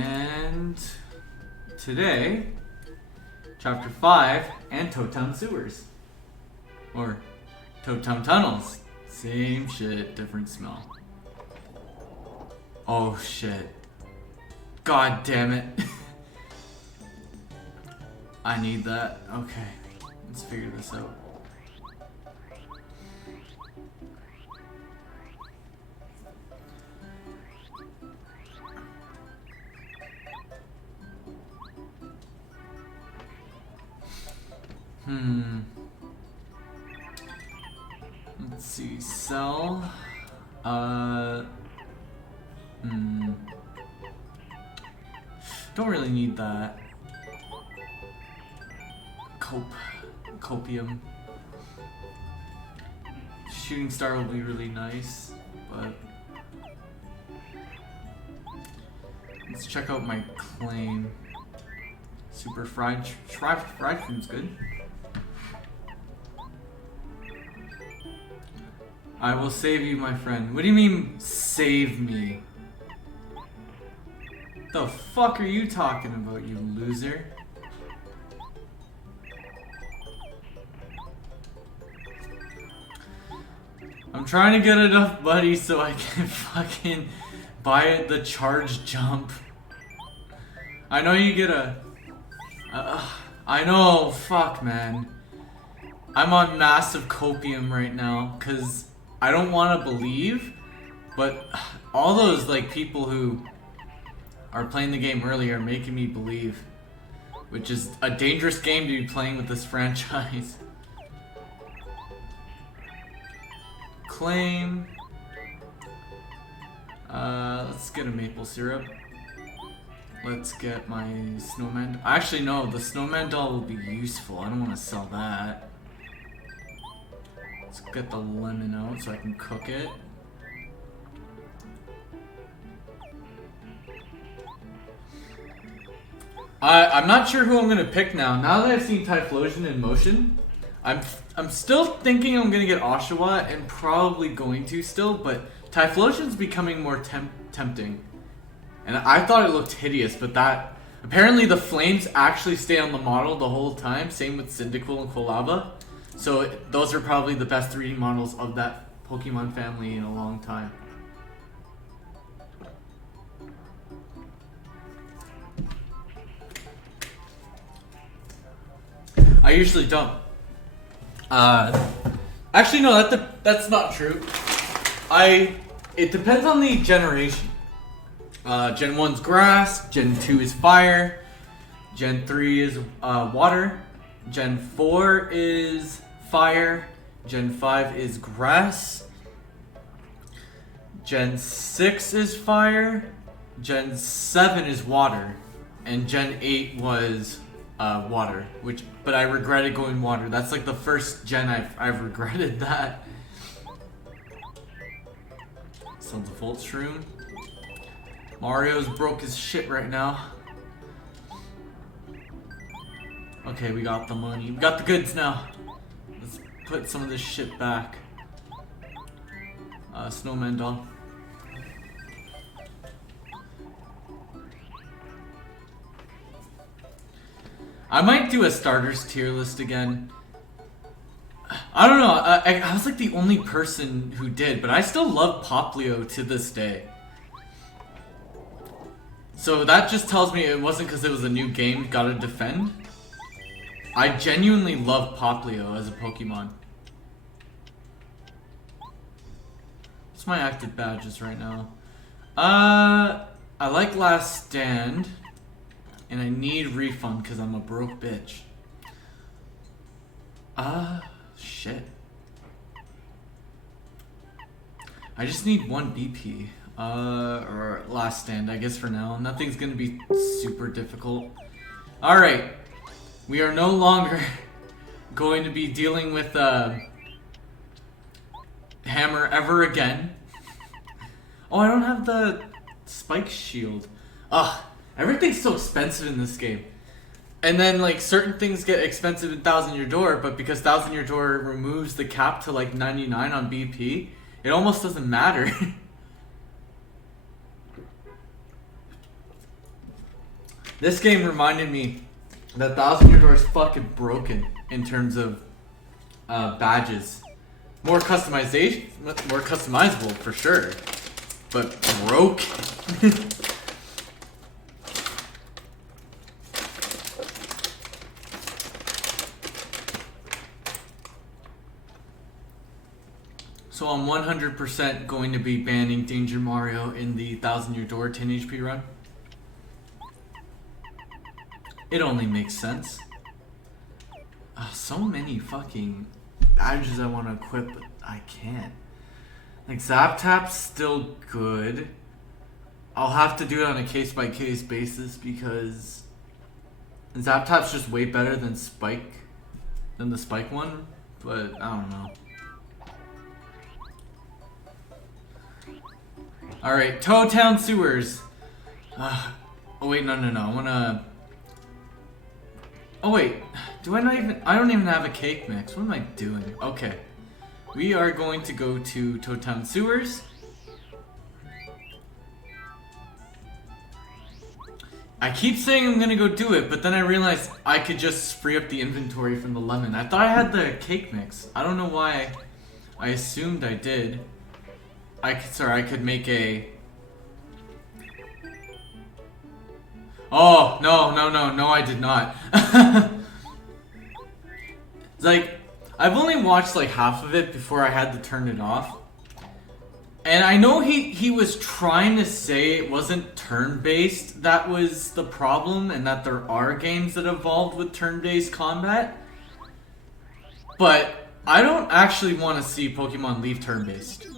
And today, Chapter 5 and Toad Town Sewers. Or Toad Town Tunnels. Same shit, different smell. Oh shit. God damn it. I need that. Okay, let's figure this out. Let's see, sell. Don't really need that. Copium. Shooting star will be really nice, but let's check out my claim. Super fried food's good. I will save you, my friend. What do you mean, save me? The fuck are you talking about, you loser? I'm trying to get enough buddies so I can fucking buy the charge jump. I know you get a... I know, fuck man. I'm on massive copium right now, cause I don't want to believe, but all those like people who are playing the game early are making me believe, which is a dangerous game to be playing with this franchise. Claim. Let's get a maple syrup. Let's get my snowman. Actually, no, the snowman doll will be useful. I don't want to sell that. Let's get the lemon out so I can cook it. I'm not sure who I'm gonna pick now. Now that I've seen Typhlosion in motion, I'm still thinking I'm gonna get Oshawa and probably going to still, but Typhlosion's becoming more tempting. And I thought it looked hideous, but that apparently the flames actually stay on the model the whole time. Same with Cyndaquil and Quilava. So those are probably the best 3D models of that Pokemon family in a long time. I usually don't. Actually no, that's not true. It depends on the generation. Gen 1's grass, Gen 2 is fire, Gen 3 is water, Gen 4 is fire, Gen 5 is grass, Gen 6 is fire, Gen 7 is water, and Gen 8 was water, but I regretted going water. That's like the first gen I've regretted that. So the Volt Shroom. Mario's broke his shit right now. Okay, we got the money. We got the goods now. Let's put some of this shit back. Snowman doll. I might do a starters tier list again. I don't know. I was like the only person who did, but I still love Poplio to this day. So that just tells me it wasn't because it was a new game, gotta defend. I genuinely love Poplio as a Pokemon. What's my active badges right now? I like Last Stand. And I need refund because I'm a broke bitch. Shit. I just need one BP. Or Last Stand, I guess for now. Nothing's gonna be super difficult. Alright. We are no longer going to be dealing with Hammer ever again. Oh, I don't have the Spike Shield. Ugh. Everything's so expensive in this game. And then, like, certain things get expensive in Thousand Year Door, but because Thousand Year Door removes the cap to, like, 99 on BP, it almost doesn't matter. This game reminded me that Thousand Year Door is fucking broken in terms of badges. More customizable for sure, but broken. So I'm 100% going to be banning Danger Mario in the 1000 Year Door 10 HP run. It only makes sense. So many fucking badges I want to equip, but I can't. Like Zap Tap's still good. I'll have to do it on a case by case basis because Zap Tap's just way better than the Spike one, but I don't know. Alright, Toad Town Sewers. Oh wait, no. I wanna... Oh wait, I don't even have a cake mix. What am I doing? Okay. We are going to go to Toad Town Sewers. I keep saying I'm gonna go do it, but then I realized I could just free up the inventory from the lemon. I thought I had the cake mix. I don't know why I assumed I did. I could make a... Oh, no, I did not. It's like, I've only watched like half of it before I had to turn it off. And I know he was trying to say it wasn't turn-based that was the problem, and that there are games that evolved with turn-based combat. But I don't actually want to see Pokemon leave turn-based.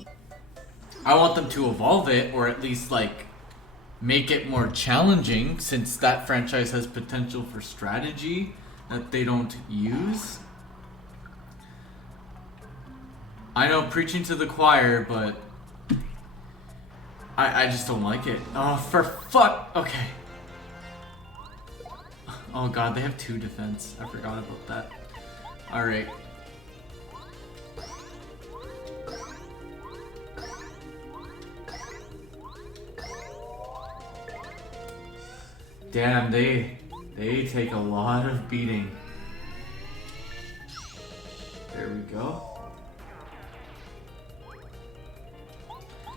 I want them to evolve it, or at least like make it more challenging, since that franchise has potential for strategy that they don't use. I know, preaching to the choir, but I just don't like it. Oh, for fuck. Okay. Oh god, they have 2 defense. I forgot about that. Alright. Damn, they take a lot of beating. There we go.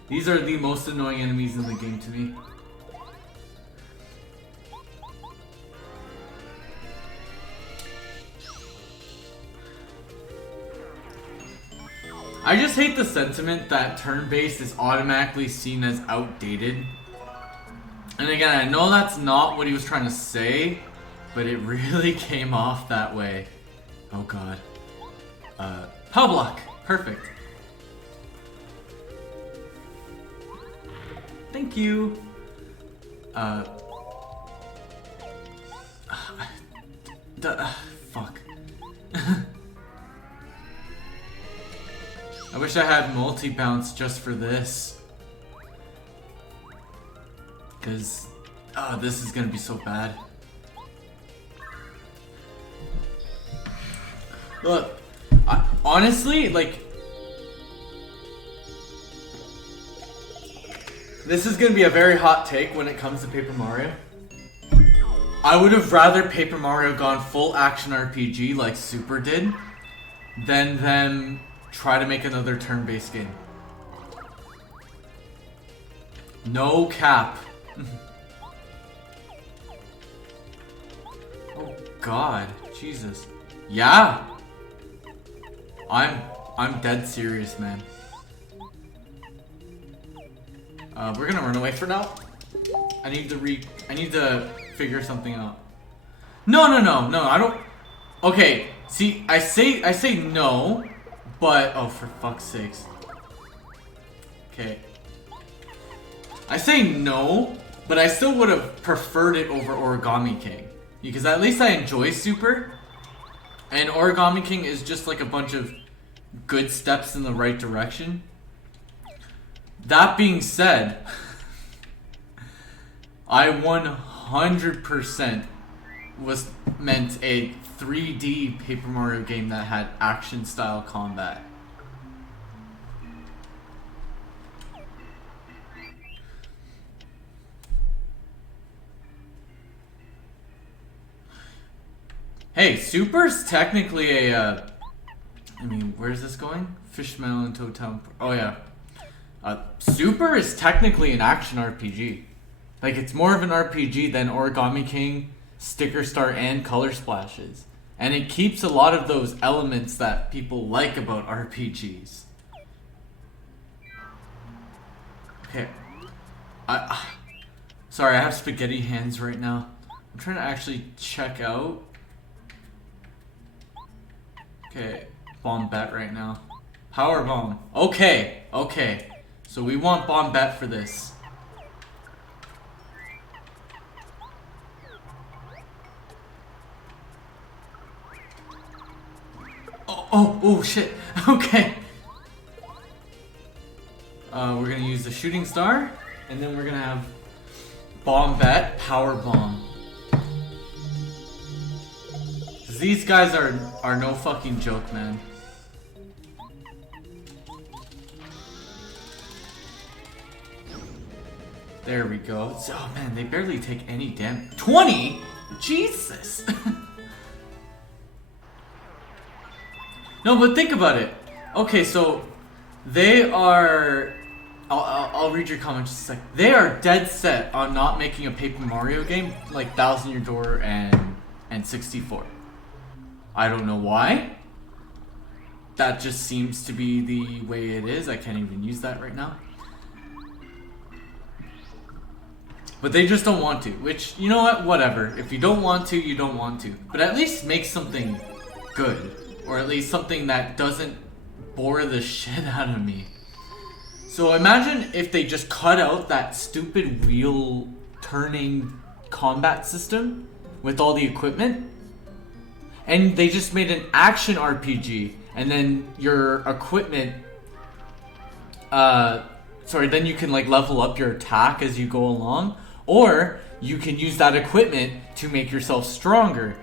These are the most annoying enemies in the game to me. I just hate the sentiment that turn-based is automatically seen as outdated. And again, I know that's not what he was trying to say, but it really came off that way. Oh god. Pow block! Perfect. Thank you. Fuck. I wish I had multi-bounce just for this. Because, this is gonna be so bad. Look, honestly, like, this is gonna be a very hot take when it comes to Paper Mario. I would have rather Paper Mario gone full action RPG like Super did, than them try to make another turn-based game. No cap. Oh god, Jesus. Yeah. I'm dead serious, man. We're gonna run away for now. I need to figure something out. No, I don't. Okay, see, I say no, but oh, for fuck's sakes. Okay. I say no, but I still would have preferred it over Origami King. Because at least I enjoy Super. And Origami King is just like a bunch of good steps in the right direction. That being said, I 100% was meant a 3D Paper Mario game that had action style combat. Hey, Super's technically a, I mean, where's this going? Fishmail and Toad Town. Oh yeah. Super is technically an action RPG. Like, it's more of an RPG than Origami King, Sticker Star, and Color Splashes. And it keeps a lot of those elements that people like about RPGs. Okay. Sorry, I have spaghetti hands right now. I'm trying to actually check out. Okay, Bombette right now. Power Bomb. Okay, okay. So we want Bombette for this. Oh, shit. Okay. We're gonna use the Shooting Star, and then we're gonna have Bombette, Power Bomb. These guys are no fucking joke, man. There we go. Oh man, they barely take any damage. 20? Jesus! No, but think about it. Okay, so they are... I'll read your comments just a sec. They are dead set on not making a Paper Mario game like Thousand Year Door and 64. I don't know why. That just seems to be the way it is. I can't even use that right now. But they just don't want to, which, you know what, whatever. If you don't want to, you don't want to. But at least make something good. Or at least something that doesn't bore the shit out of me. So imagine if they just cut out that stupid wheel turning combat system with all the equipment. And they just made an action RPG. And then your equipment... then you can like level up your attack as you go along. Or you can use that equipment to make yourself stronger.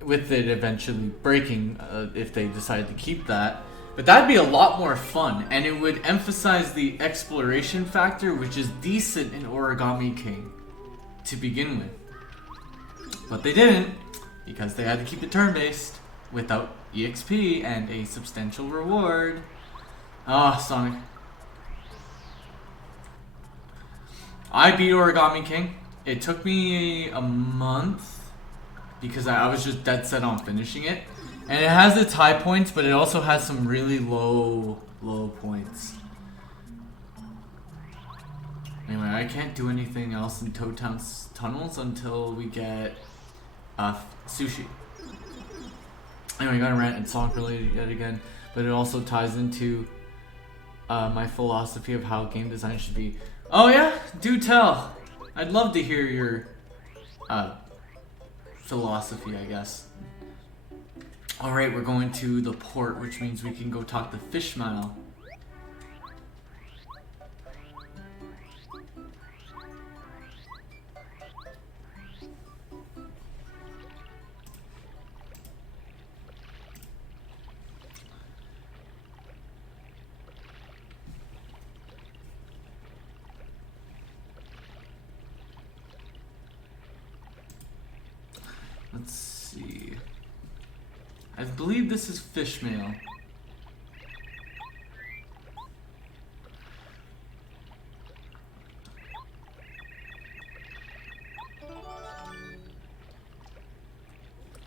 With it eventually breaking if they decide to keep that. But that'd be a lot more fun, and it would emphasize the exploration factor, which is decent in Origami King to begin with. But they didn't, because they had to keep it turn-based without EXP and a substantial reward. Ah, Sonic. I beat Origami King. It took me a month. Because I was just dead set on finishing it. And it has its high points, but it also has some really low points. Anyway, I can't do anything else in Toad Town's tunnels until we get sushi. Anyway, I got a rant and Sonic related yet again, but it also ties into my philosophy of how game design should be. Oh yeah? Do tell! I'd love to hear your philosophy, I guess. Alright, we're going to the port, which means we can go talk to Fishmail. Let's see. I believe this is Fishmail.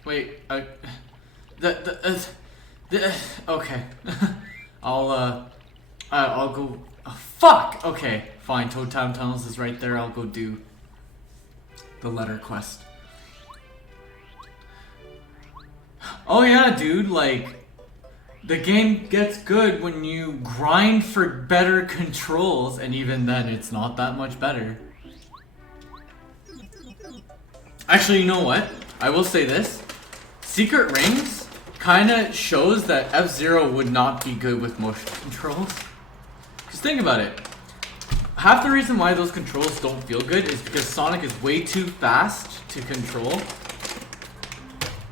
Wait, okay. I'll go. Oh, fuck. Okay, fine. Toad Town Tunnels is right there. I'll go do the letter quest. Oh yeah, dude, like, the game gets good when you grind for better controls, and even then, it's not that much better. Actually, you know what? I will say this. Secret Rings kinda shows that F-Zero would not be good with motion controls. Just think about it. Half the reason why those controls don't feel good is because Sonic is way too fast to control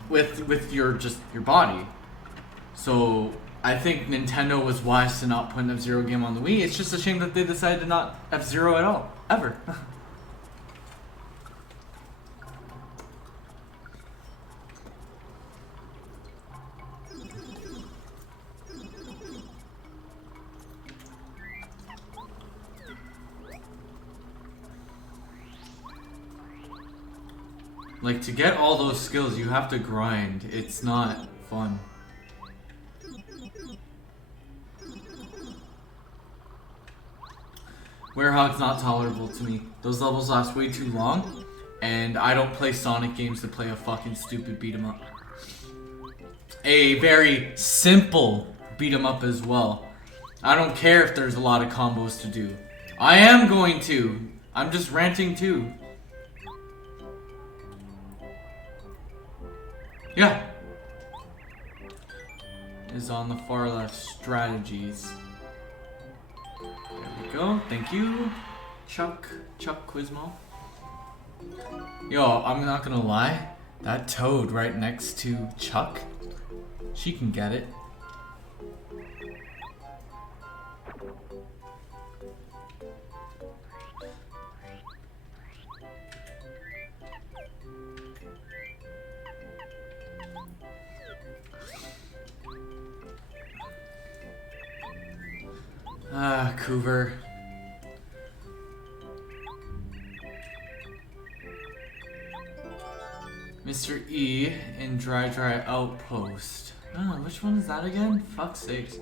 with your body. So I think Nintendo was wise to not put an F-Zero game on the Wii. It's just a shame that they decided to not F-Zero at all. Ever. Like, to get all those skills, you have to grind. It's not fun. Werehog's not tolerable to me. Those levels last way too long, and I don't play Sonic games to play a fucking stupid beat 'em up. A very simple beat 'em up as well. I don't care if there's a lot of combos to do. I am going to. I'm just ranting too. Yeah. Is on the far left, strategies. There we go. Thank you, Chuck Quizmo. Yo, I'm not gonna lie. That Toad right next to Chuck, she can get it. Ah, Coover. Mr. E in Dry Outpost. Oh, which one is that again? Fuck's sakes.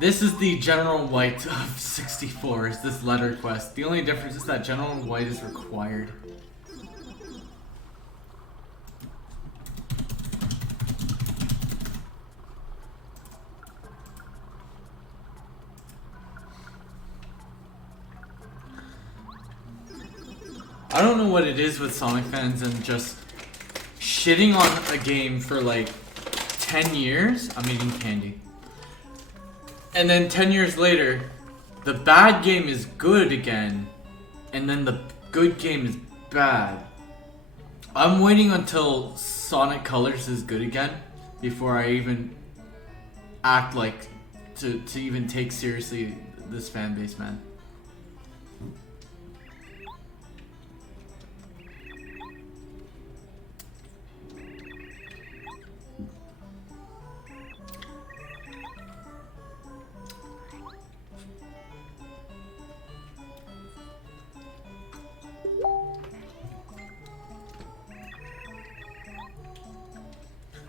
This is the General White of 64, is this letter quest. The only difference is that General White is required. I don't know what it is with Sonic fans and just shitting on a game for like 10 years. I'm eating candy. And then 10 years later, the bad game is good again, and then the good game is bad. I'm waiting until Sonic Colors is good again before I even act like to even take seriously this fan base, man.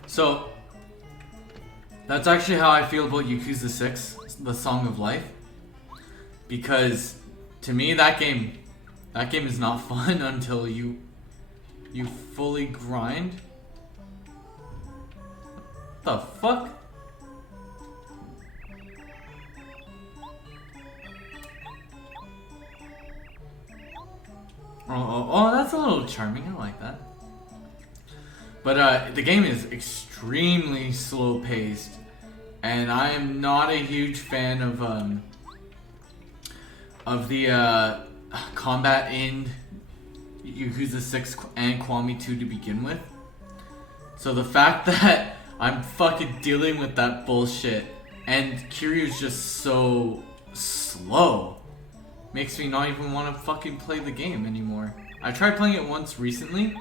So, that's actually how I feel about Yakuza 6, the Song of Life. Because, to me, that game is not fun until you fully grind. What the fuck? Oh, that's a little charming, I like that. But the game is extremely slow paced, and I am not a huge fan of the combat in Yakuza 6 and Kiwami 2 to begin with. So the fact that I'm fucking dealing with that bullshit and Kiryu's just so slow makes me not even want to fucking play the game anymore. I tried playing it once recently,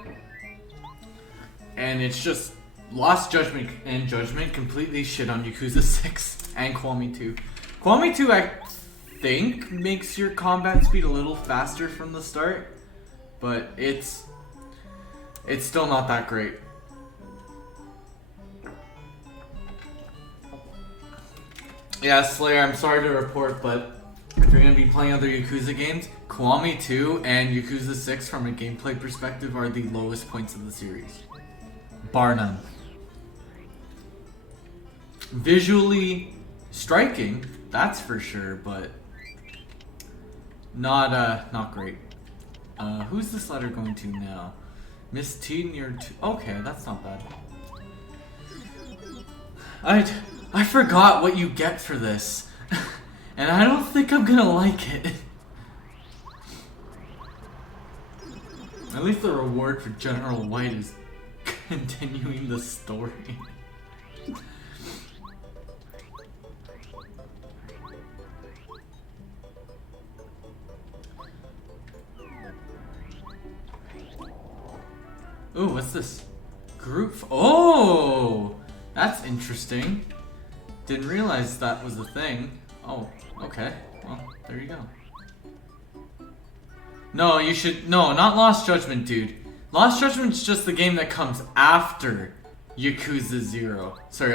and it's just Lost Judgment and Judgment completely shit on Yakuza 6 and Kiwami 2. Kiwami 2, I think, makes your combat speed a little faster from the start, but it's still not that great. Yeah, Slayer, I'm sorry to report, but if you're going to be playing other Yakuza games, Kiwami 2 and Yakuza 6 from a gameplay perspective are the lowest points of the series. Bar none. Visually striking, that's for sure, but not great. Who's this letter going to now? Miss T near okay, that's not bad. I forgot what you get for this, and I don't think I'm gonna like it. At least the reward for General White is continuing the story. Ooh, what's this? Group. Oh, that's interesting. Didn't realize that was a thing. Oh, okay. Well, there you go. No, you should. No, not Lost Judgment, dude. Lost Judgment's just the game that comes after Yakuza 0. Sorry,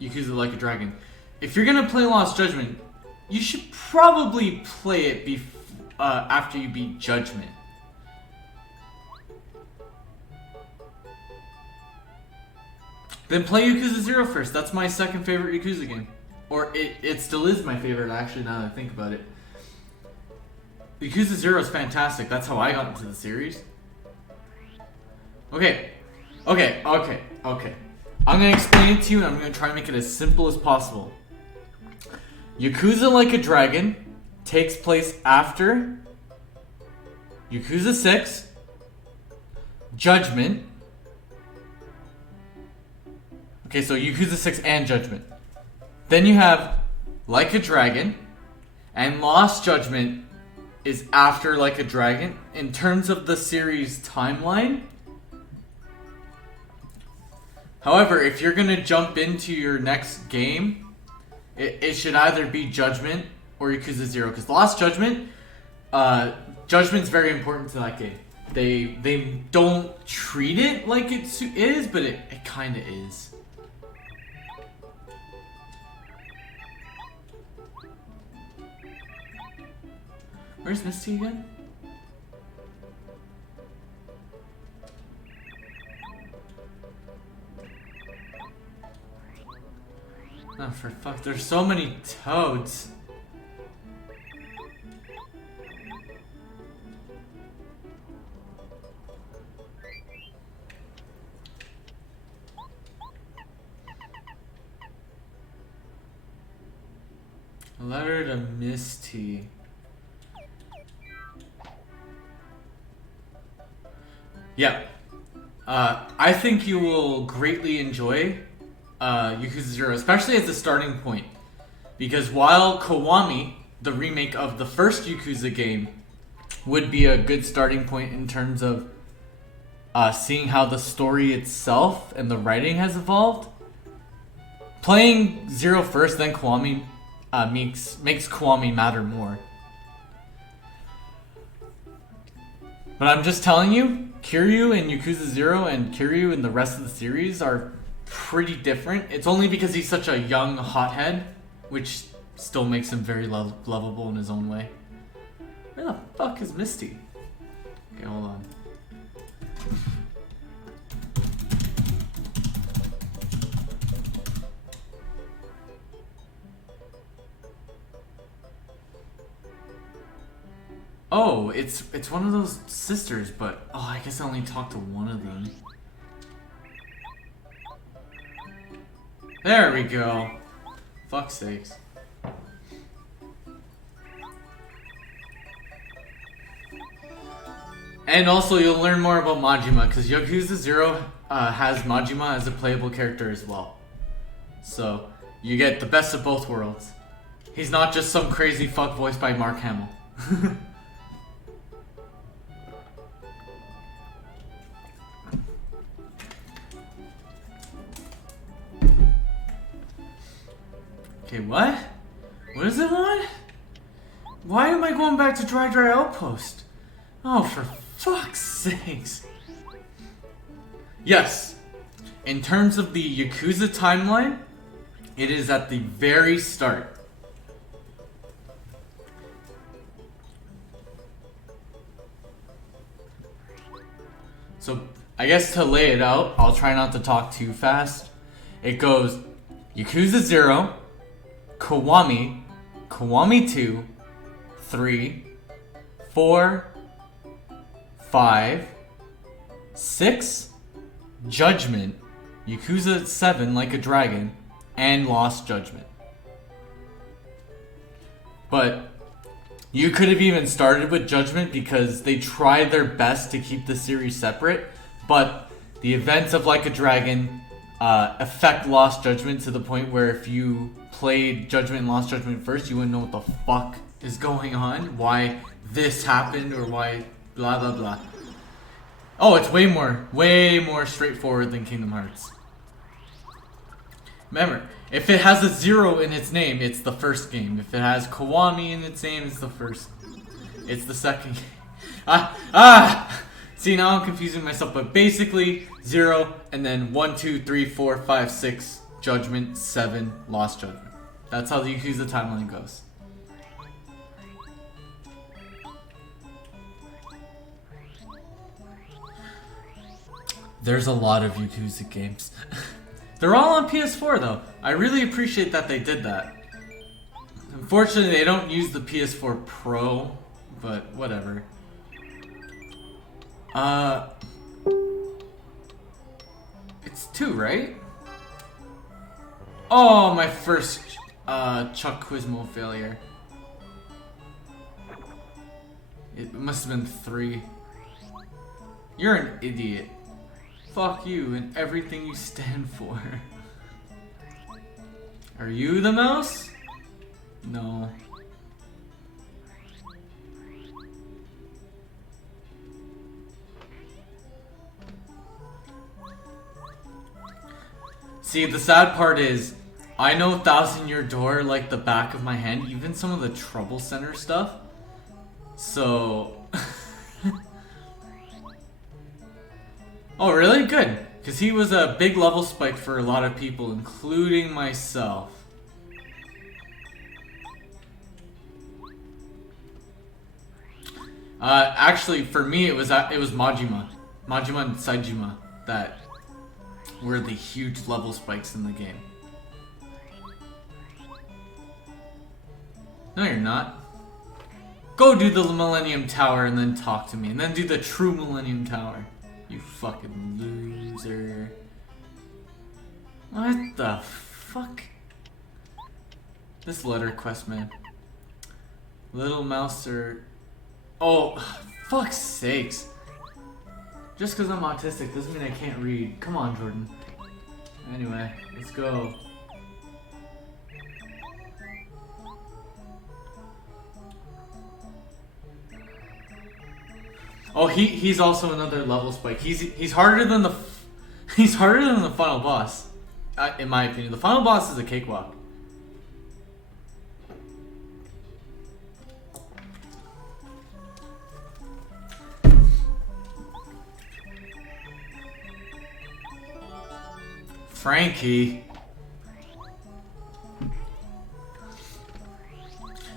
Yakuza Like a Dragon. If you're gonna play Lost Judgment, you should probably play it after you beat Judgment. Then play Yakuza 0 first. That's my second favorite Yakuza game. Or it still is my favorite, actually, now that I think about it. Yakuza 0 is fantastic. That's how I got into the series. Okay. I'm gonna explain it to you, and I'm gonna try and make it as simple as possible. Yakuza Like a Dragon takes place after Yakuza 6, Judgment. Okay, so Yakuza 6 and Judgment. Then you have Like a Dragon, and Lost Judgment is after Like a Dragon. In terms of the series timeline, however, if you're gonna jump into your next game, it should either be Judgment or Yakuza 0, because Lost Judgment, Judgment's very important to that game. They don't treat it like it is, but it kind of is. Where's Misty again? Oh, for fuck, there's so many toads. A letter to Misty. Yeah. I think you will greatly enjoy Yakuza 0, especially as a starting point. Because while Kiwami, the remake of the first Yakuza game, would be a good starting point in terms of seeing how the story itself and the writing has evolved, playing 0 first, then Kiwami makes Kiwami matter more. But I'm just telling you, Kiryu in Yakuza 0 and Kiryu in the rest of the series are pretty different. It's only because he's such a young hothead, which still makes him very lovable in his own way. Where the fuck is Misty? Okay, hold on. Oh, it's one of those sisters, but I guess I only talked to one of them. There we go. Fuck's sakes. And also, you'll learn more about Majima, because Yakuza 0 has Majima as a playable character as well. So, you get the best of both worlds. He's not just some crazy fuck voiced by Mark Hamill. Okay, what? What does it want? Why am I going back to Dry Outpost? Oh, for fuck's sakes. Yes. In terms of the Yakuza timeline, it is at the very start. So, I guess to lay it out, I'll try not to talk too fast. It goes Yakuza 0, Kiwami, Kiwami 2, 3, 4, 5, 6, Judgment, Yakuza 7 Like a Dragon, and Lost Judgment. But you could have even started with Judgment because they tried their best to keep the series separate, but the events of Like a Dragon affect Lost Judgment to the point where if you played Judgment and Lost Judgment first, you wouldn't know what the fuck is going on, why this happened, or why blah blah blah. Oh, it's way more straightforward than Kingdom Hearts. Remember, if it has a 0 in its name, it's the first game. If it has Kiwami in its name, it's the second game. See, now I'm confusing myself, but basically 0 and then 1, 2, 3, 4, 5, 6 Judgment, 7 Lost Judgment. That's how the Yakuza timeline goes. There's a lot of Yakuza games. They're all on PS4 though. I really appreciate that they did that. Unfortunately, they don't use the PS4 Pro, but whatever. It's 2, right? Oh, my first Chuck Quizmo failure. It must have been 3. You're an idiot. Fuck you and everything you stand for. Are you the mouse? No. See, the sad part is, I know Thousand Year Door like the back of my hand, even some of the Trouble Center stuff. So... Oh, really? Good. Because he was a big level spike for a lot of people, including myself. Actually, for me, it was Majima. Majima and Saejima that were the huge level spikes in the game. No, you're not. Go do the Millennium Tower and then talk to me. And then do the true Millennium Tower. You fucking loser. What the fuck? This letter quest, man. Little Mouser. Oh, fuck's sakes. Just because I'm autistic doesn't mean I can't read. Come on, Jordan. Anyway, let's go. Oh, he's also another level spike. He's harder than the final boss, in my opinion. The final boss is a cakewalk. Frankie.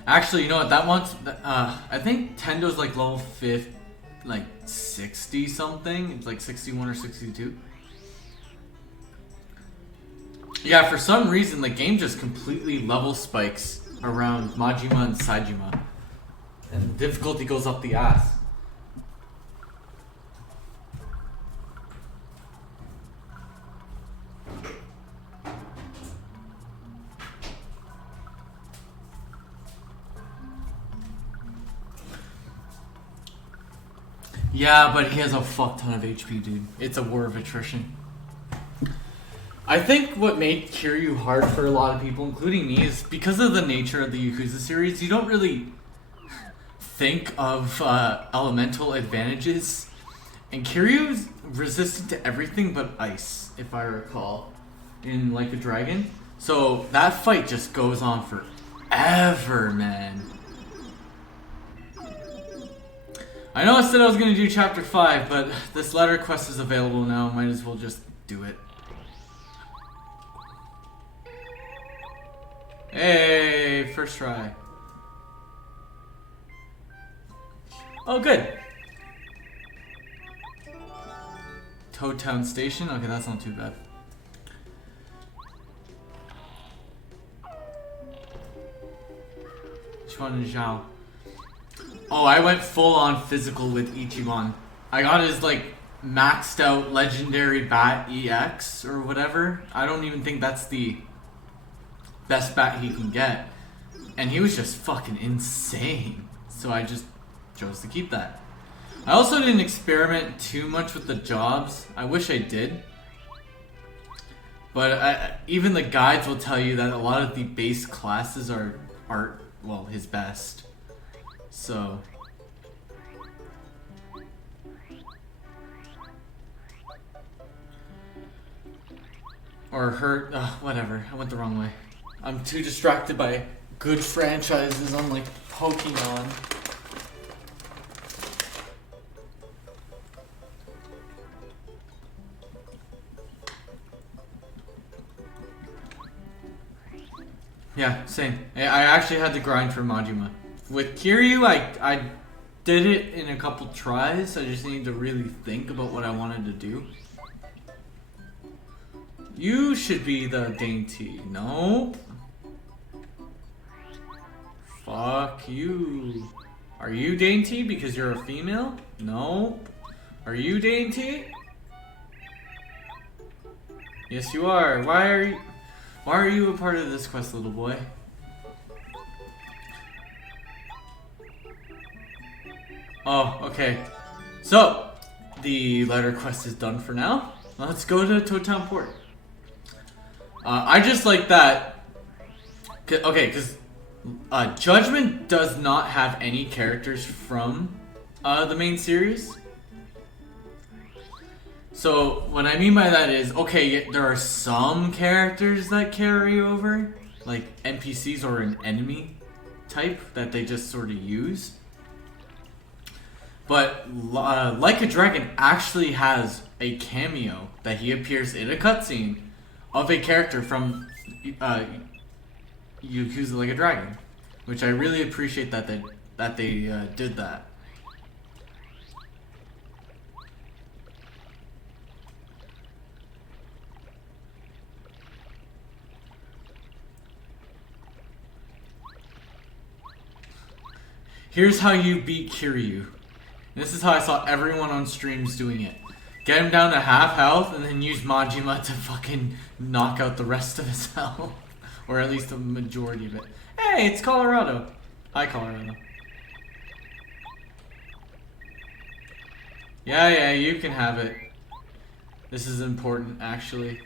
Actually, you know what? That one's I think Tendo's like level 5th. Like 60 something. It's like 61 or 62. Yeah, for some reason the game just completely level spikes around Majima and Saejima. And the difficulty goes up the ass. Yeah, but he has a fuck ton of HP, dude. It's a war of attrition. I think what made Kiryu hard for a lot of people, including me, is because of the nature of the Yakuza series, you don't really think of elemental advantages. And Kiryu's resistant to everything but ice, if I recall, in Like a Dragon. So that fight just goes on forever, man. I know I said I was going to do chapter 5, but this letter quest is available now. Might as well just do it. Hey, first try. Oh, good. Toad Town Station? Okay, that's not too bad. Chuan Zhao. Oh, I went full on physical with Ichiban. I got his like maxed out legendary bat EX or whatever. I don't even think that's the best bat he can get. And he was just fucking insane. So I just chose to keep that. I also didn't experiment too much with the jobs. I wish I did. But even the guides will tell you that a lot of the base classes are well, his best. So or her, whatever. I went the wrong way. I'm too distracted by good franchises on like Pokemon. Yeah, same. I actually had to grind for Majima. With Kiryu, I did it in a couple tries. I just needed to really think about what I wanted to do. You should be the dainty. Nope. Fuck you. Are you dainty because you're a female? Nope. Are you dainty? Yes, you are. Why are you a part of this quest, little boy? Oh, okay. So, the letter quest is done for now. Let's go to Toad Town Port. I just like that. Okay, because Judgment does not have any characters from the main series. So what I mean by that is, okay, there are some characters that carry over, like NPCs or an enemy type that they just sort of use. But Like a Dragon actually has a cameo that he appears in a cutscene of a character from Yakuza Like a Dragon, which I really appreciate that they did that. Here's how you beat Kiryu. This is how I saw everyone on streams doing it. Get him down to half health and then use Majima to fucking knock out the rest of his health. Or at least the majority of it. Hey, it's Colorado. Hi, Colorado. Yeah, you can have it. This is important, actually.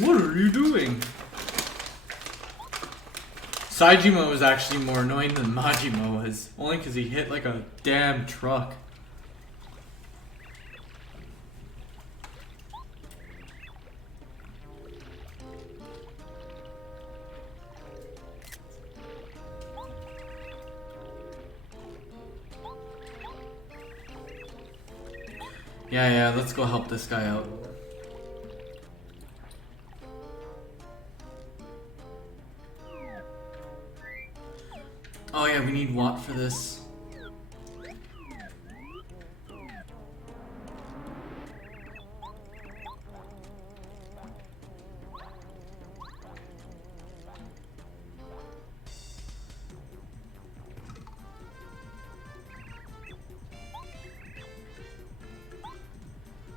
What are you doing? Saejima was actually more annoying than Majima was. Only because he hit like a damn truck. Yeah, let's go help this guy out. Oh yeah, we need Watt for this.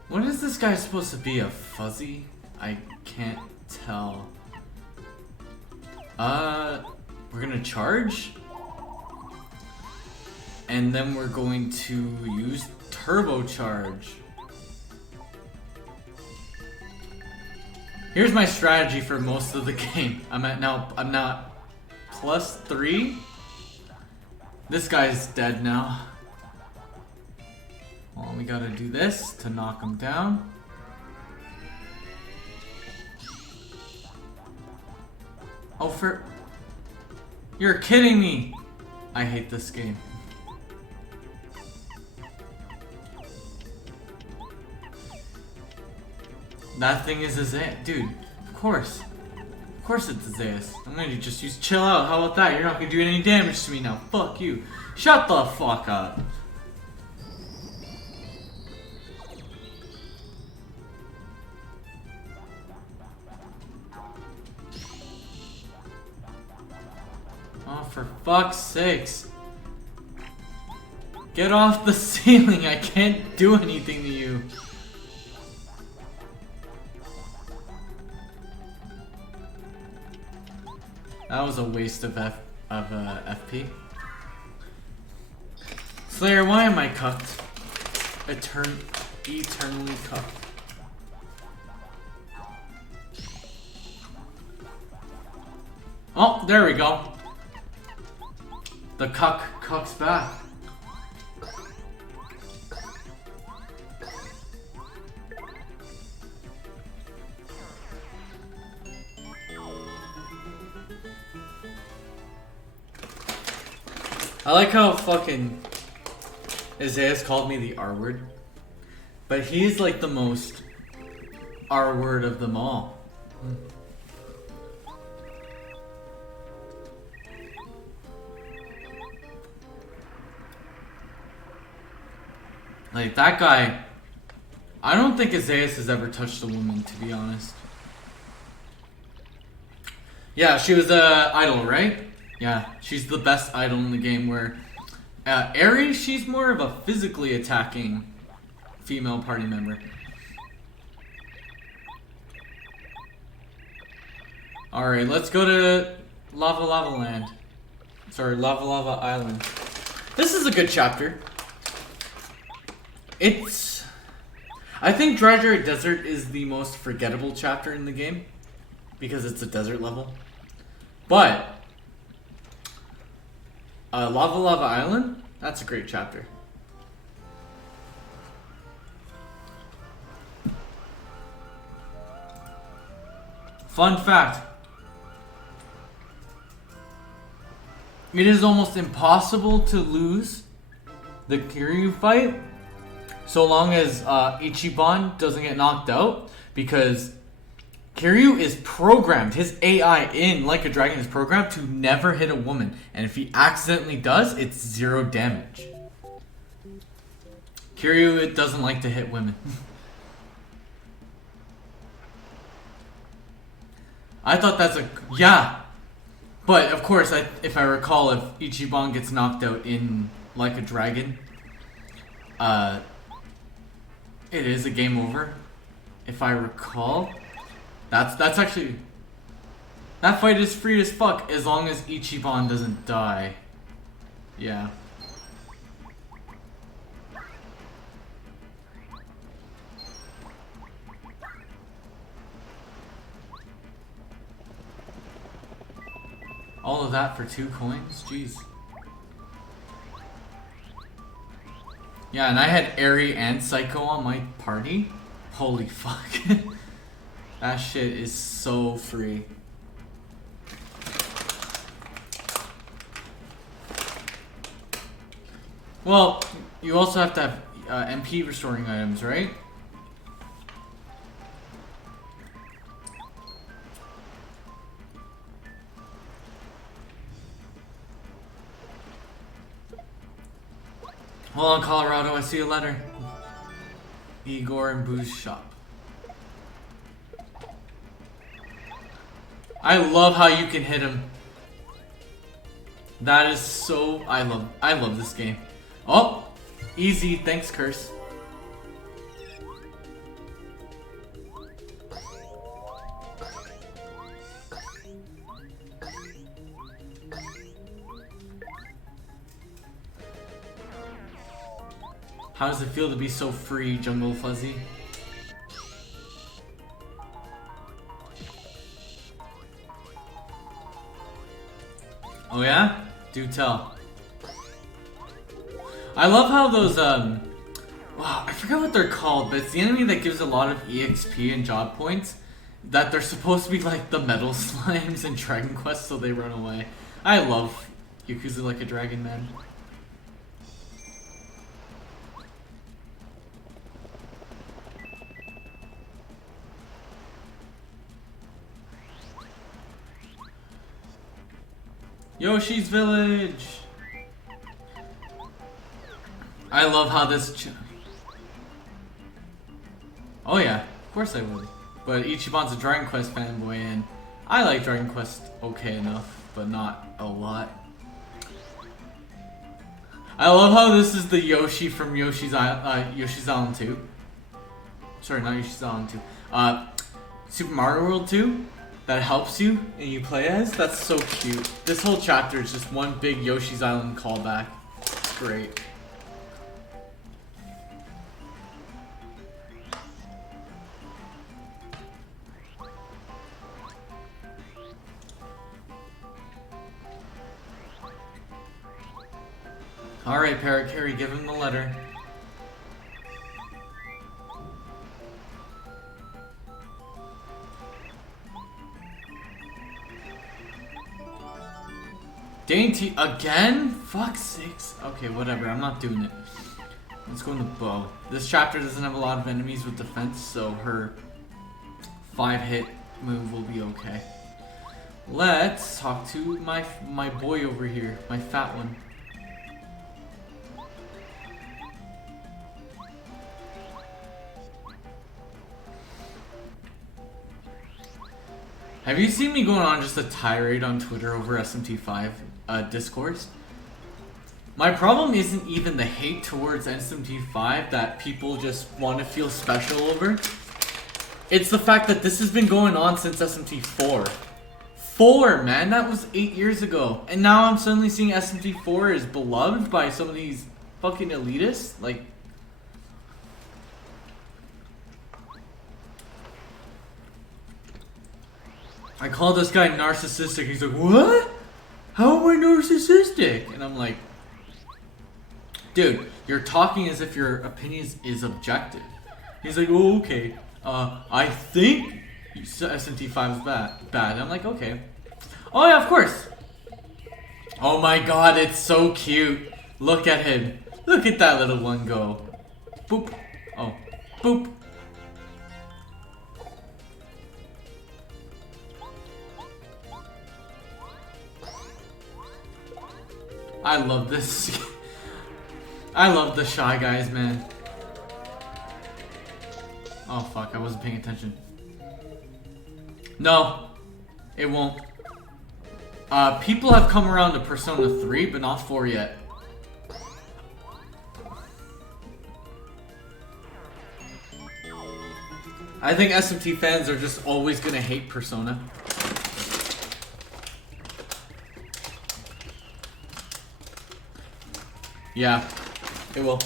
What is this guy supposed to be? A fuzzy? I can't tell. We're gonna charge? And then we're going to use turbocharge. Here's my strategy for most of the game. I'm not +3. This guy's dead now. Well, we gotta do this to knock him down. Oh, you're kidding me! I hate this game. That thing is a Zayas. Dude, of course. Of course it's a Zayas. I'm gonna just use chill out. How about that? You're not gonna do any damage to me now. Fuck you. Shut the fuck up. Oh, for fuck's sakes. Get off the ceiling. I can't do anything to you. That was a waste of FP. Slayer, why am I cucked? Eternally cucked. Oh, there we go. The cuck's back. I like how fucking Isaiah's called me the R word. But he's like the most R word of them all. Like that guy, I don't think Isaiah has ever touched a woman, to be honest. Yeah, she was a idol, right? Yeah, she's the best idol in the game. Where Eri, she's more of a physically attacking female party member. Alright, let's go to Lava Lava Land. Sorry, Lava Lava Island. This is a good chapter. I think Dry Dry Desert is the most forgettable chapter in the game. Because it's a desert level. But Lava Lava Island, that's a great chapter. Fun fact. It is almost impossible to lose the Kiryu fight so long as Ichiban doesn't get knocked out, because Kiryu is programmed, his AI in Like a Dragon is programmed to never hit a woman, and if he accidentally does, it's 0 damage. Kiryu, it doesn't like to hit women. I thought that's yeah. But of course, if I recall, if Ichiban gets knocked out in Like a Dragon, it is a game over. If I recall, that's actually, that fight is free as fuck as long as Ichiban doesn't die. Yeah. All of that for 2 coins? Jeez. Yeah, and I had Eri and Psycho on my party. Holy fuck. That shit is so free. Well, you also have to have MP restoring items, right? Hold on, Colorado, I see a letter. Igor and Boo's shop. I love how you can hit him. That is so... I love this game. Oh! Easy, thanks, Curse. How does it feel to be so free, Jungle Fuzzy? Oh yeah? Do tell. I love how those, wow, I forgot what they're called, but it's the enemy that gives a lot of EXP and job points, that they're supposed to be like the metal slimes in Dragon Quest, so they run away. I love Yakuza Like a Dragon, man. Yoshi's Village! I love how this... Oh yeah, of course I would. But Ichiban's a Dragon Quest fanboy, and I like Dragon Quest okay enough, but not a lot. I love how this is the Yoshi from Yoshi's Island 2. Sorry, not Yoshi's Island 2. Super Mario World 2. That helps you and you play as. That's so cute. This whole chapter is just one big Yoshi's Island callback. It's great. Alright, Parrot Carey, give him the letter. Dainty again? Fuck's sakes. Okay, whatever. I'm not doing it. Let's go into Bow. This chapter doesn't have a lot of enemies with defense, so her 5-hit move will be okay. Let's talk to my boy over here, my fat one. Have you seen me going on just a tirade on Twitter over SMT5 discourse? My problem isn't even the hate towards SMT5 that people just want to feel special over. It's the fact that this has been going on since SMT4. 4, man, that was 8 years ago. And now I'm suddenly seeing SMT4 is beloved by some of these fucking elitists. Like, I call this guy narcissistic. He's like, what? How am I narcissistic? And I'm like, dude, you're talking as if your opinion is objective. He's like, oh, okay. I think SMT5 is bad. And I'm like, okay. Oh, yeah, of course. Oh my god, it's so cute. Look at him. Look at that little one go. Boop. Oh, boop. I love this. I love the Shy Guys, man. Oh fuck, I wasn't paying attention. No, it won't. People have come around to Persona 3, but not 4 yet. I think SMT fans are just always gonna hate Persona. Yeah, it will.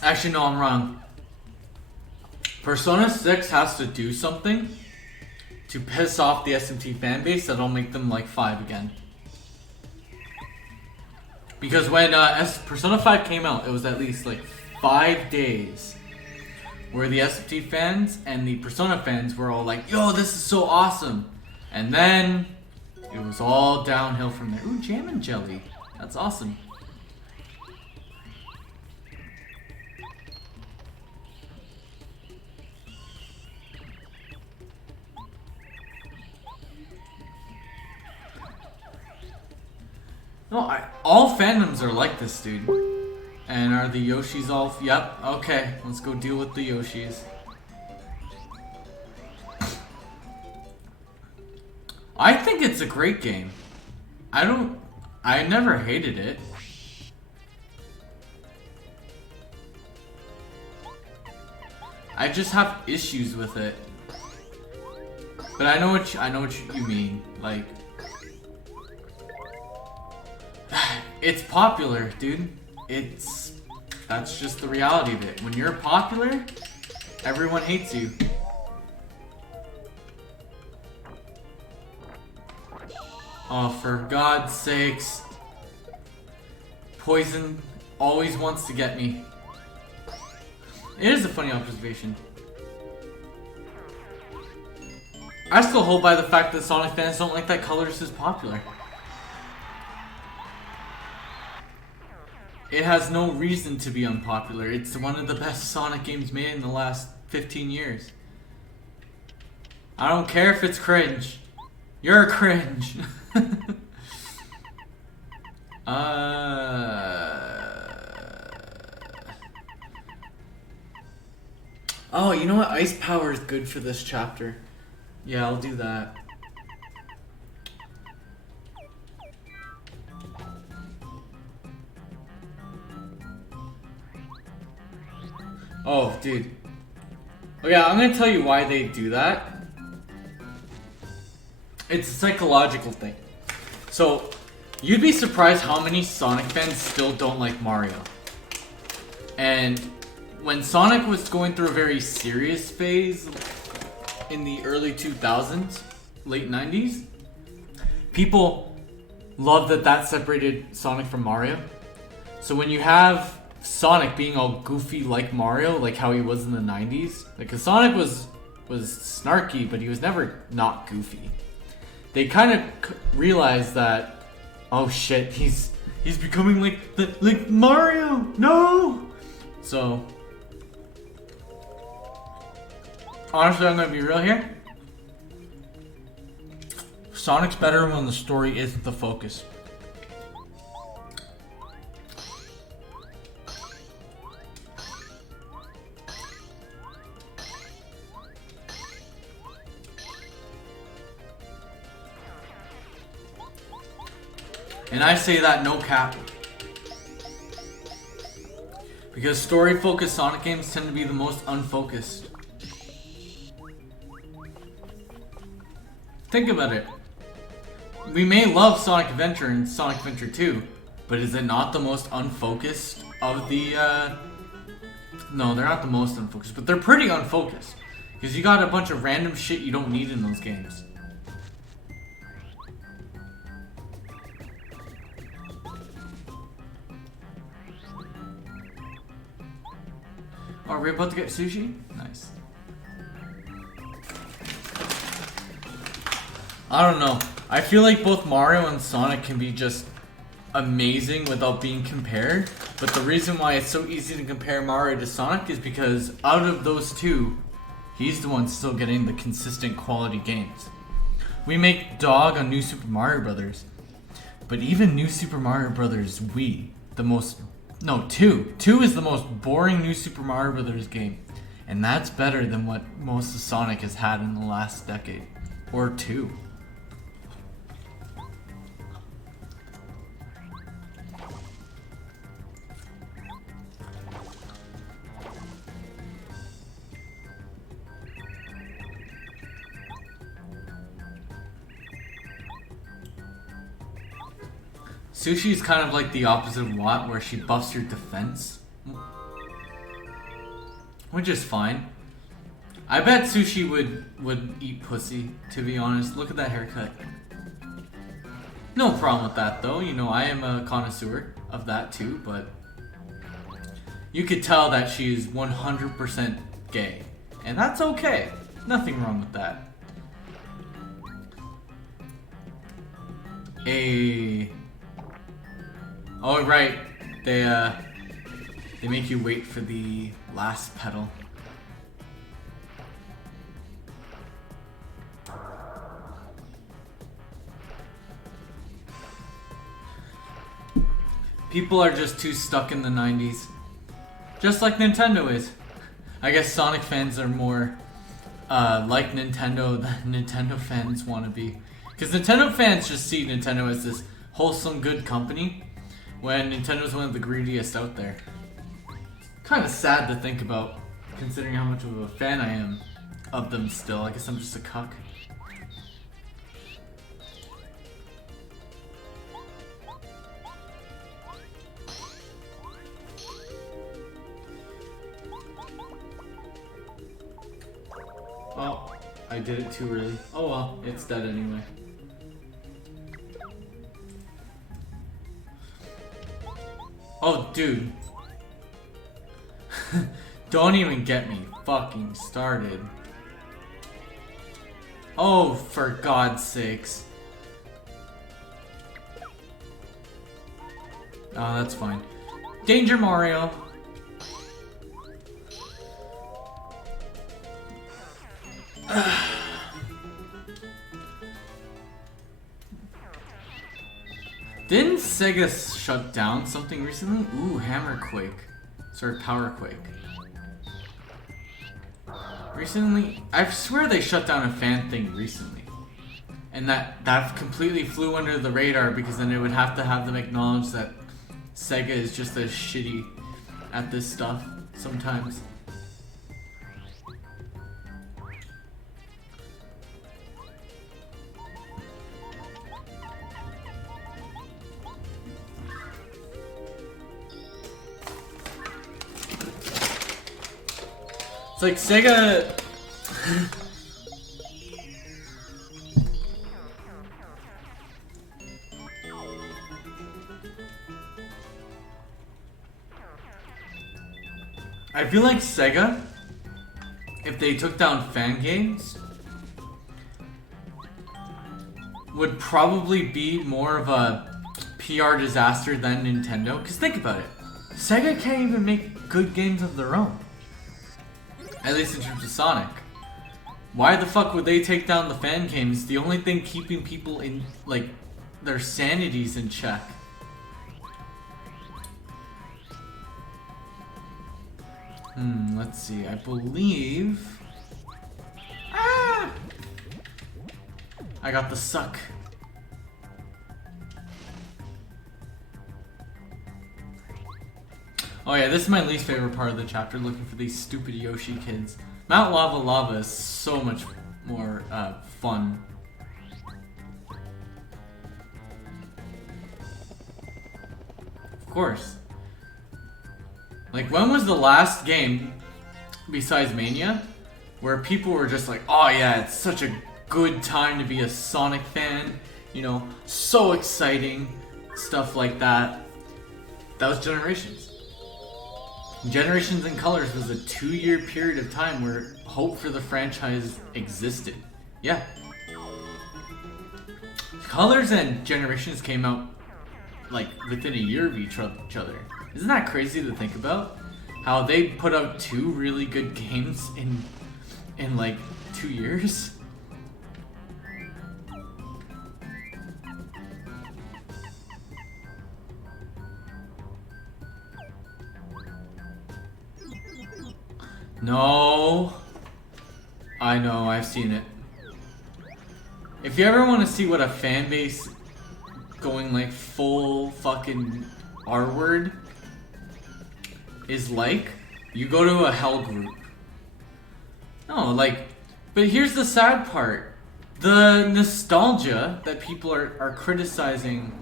Actually, no, I'm wrong. Persona 6 has to do something to piss off the SMT fanbase that'll make them like 5 again. Because when Persona 5 came out, it was at least like 5 days where the SMT fans and the Persona fans were all like, yo, this is so awesome. And then it was all downhill from there. Ooh, jam and jelly. That's awesome. No, all fandoms are like this, dude. And are the Yoshis all... Yep, okay. Let's go deal with the Yoshis. I think it's a great game. I never hated it. I just have issues with it. But I know what you mean. Like... It's popular, dude. That's just the reality of it. When you're popular, everyone hates you. Oh, for God's sakes. Poison always wants to get me. It is a funny observation. I still hold by the fact that Sonic fans don't like that Colors is popular. It has no reason to be unpopular. It's one of the best Sonic games made in the last 15 years. I don't care if it's cringe. You're cringe. Oh, you know what? Ice Power is good for this chapter. Yeah, I'll do that. Oh, dude. Okay, I'm gonna tell you why they do that. It's a psychological thing. So, you'd be surprised how many Sonic fans still don't like Mario. And when Sonic was going through a very serious phase in the early 2000s, late 90s, people loved that separated Sonic from Mario. So when you have Sonic being all goofy like Mario, like how he was in the 90s, like 'cause Sonic was snarky, but he was never not goofy. They kind of realized that, oh shit, he's becoming like Mario. No. So honestly, I'm gonna be real here. Sonic's better when the story isn't the focus. And I say that no cap. Because story-focused Sonic games tend to be the most unfocused. Think about it. We may love Sonic Adventure and Sonic Adventure 2, but is it not the most unfocused of the, No, they're not the most unfocused, but they're pretty unfocused. Because you got a bunch of random shit you don't need in those games. Oh, are we about to get sushi? Nice. I don't know. I feel like both Mario and Sonic can be just amazing without being compared. But the reason why it's so easy to compare Mario to Sonic is because out of those two, he's the one still getting the consistent quality games. We make dog on New Super Mario Brothers. But even New Super Mario Brothers Wii, the most... No, 2. 2 is the most boring New Super Mario Brothers game. And that's better than what most of Sonic has had in the last decade. Or 2. Sushi is kind of like the opposite of Watt, where she buffs your defense. Which is fine. I bet Sushi would eat pussy, to be honest. Look at that haircut. No problem with that, though. You know, I am a connoisseur of that, too, but... You could tell that she is 100% gay. And that's okay. Nothing wrong with that. Oh, right. They make you wait for the last pedal. People are just too stuck in the 90s. Just like Nintendo is. I guess Sonic fans are more like Nintendo than Nintendo fans want to be. Because Nintendo fans just see Nintendo as this wholesome, good company, when Nintendo's one of the greediest out there. Kind of sad to think about, considering how much of a fan I am of them still. I guess I'm just a cuck. Oh, I did it too early. Oh well, it's dead anyway. Oh, dude. Don't even get me fucking started. Oh, for God's sakes. Oh, that's fine. Danger, Mario. Didn't Sega shut down something recently? Ooh, Hammerquake. Sorry, Powerquake. Recently? I swear they shut down a fan thing recently. And that completely flew under the radar because then it would have to have them acknowledge that Sega is just as shitty at this stuff sometimes. It's like Sega... I feel like Sega, if they took down fan games, would probably be more of a PR disaster than Nintendo. Because think about it. Sega can't even make good games of their own. At least in terms of Sonic. Why the fuck would they take down the fan games? The only thing keeping people in, like, their sanities in check. Let's see. I believe... Ah! I got the suck. Oh yeah, this is my least favorite part of the chapter, looking for these stupid Yoshi kids. Mount Lava Lava is so much more fun. Of course. Like, when was the last game, besides Mania, where people were just like, oh yeah, it's such a good time to be a Sonic fan, you know, so exciting, stuff like that. That was Generations. Generations and Colors was a 2-year period of time where hope for the franchise existed. Yeah. Colors and Generations came out like within a year of each other. Isn't that crazy to think about? How they put out 2 really good games in like 2 years? No. I know, I've seen it. If you ever want to see what a fan base going like full fucking R-word is like, you go to a hell group. No, like, but here's the sad part. The nostalgia that people are criticizing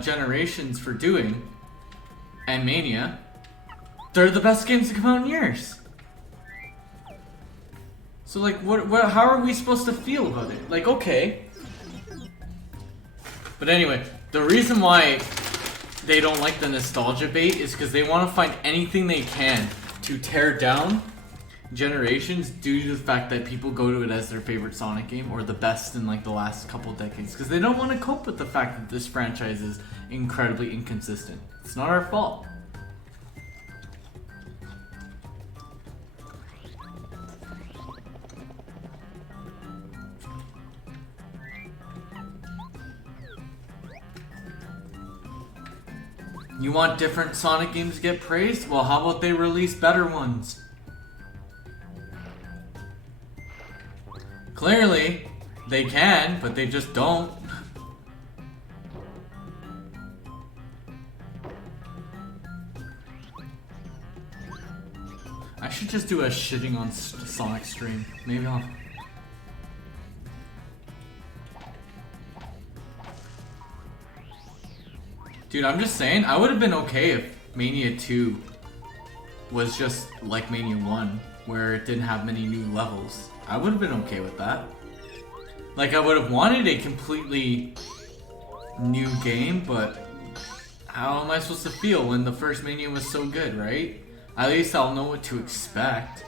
Generations for doing, and Mania, they're the best games to come out in years. So like, how are we supposed to feel about it? Like, okay. But anyway, the reason why they don't like the nostalgia bait is because they want to find anything they can to tear down Generations due to the fact that people go to it as their favorite Sonic game or the best in like the last couple decades, because they don't want to cope with the fact that this franchise is incredibly inconsistent. It's not our fault. You want different Sonic games to get praised? Well, how about they release better ones? Clearly, they can, but they just don't. I should just do a shitting on Sonic stream. Maybe I'll... Dude, I'm just saying, I would have been okay if Mania 2 was just like Mania 1, where it didn't have many new levels. I would have been okay with that. Like, I would have wanted a completely new game, but how am I supposed to feel when the first Mania was so good, right? At least I'll know what to expect.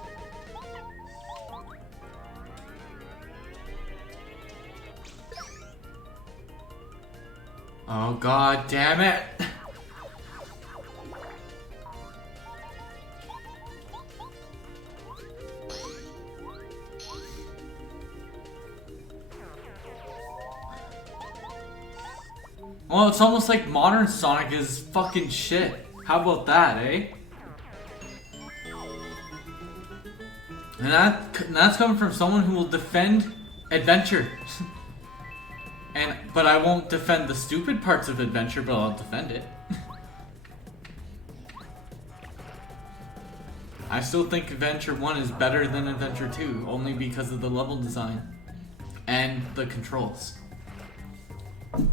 Oh god damn it! Well, it's almost like modern Sonic is fucking shit. How about that, eh? And that's coming from someone who will defend adventure. But I won't defend the stupid parts of adventure, but I'll defend it. I still think Adventure 1 is better than Adventure 2, only because of the level design and the controls. Of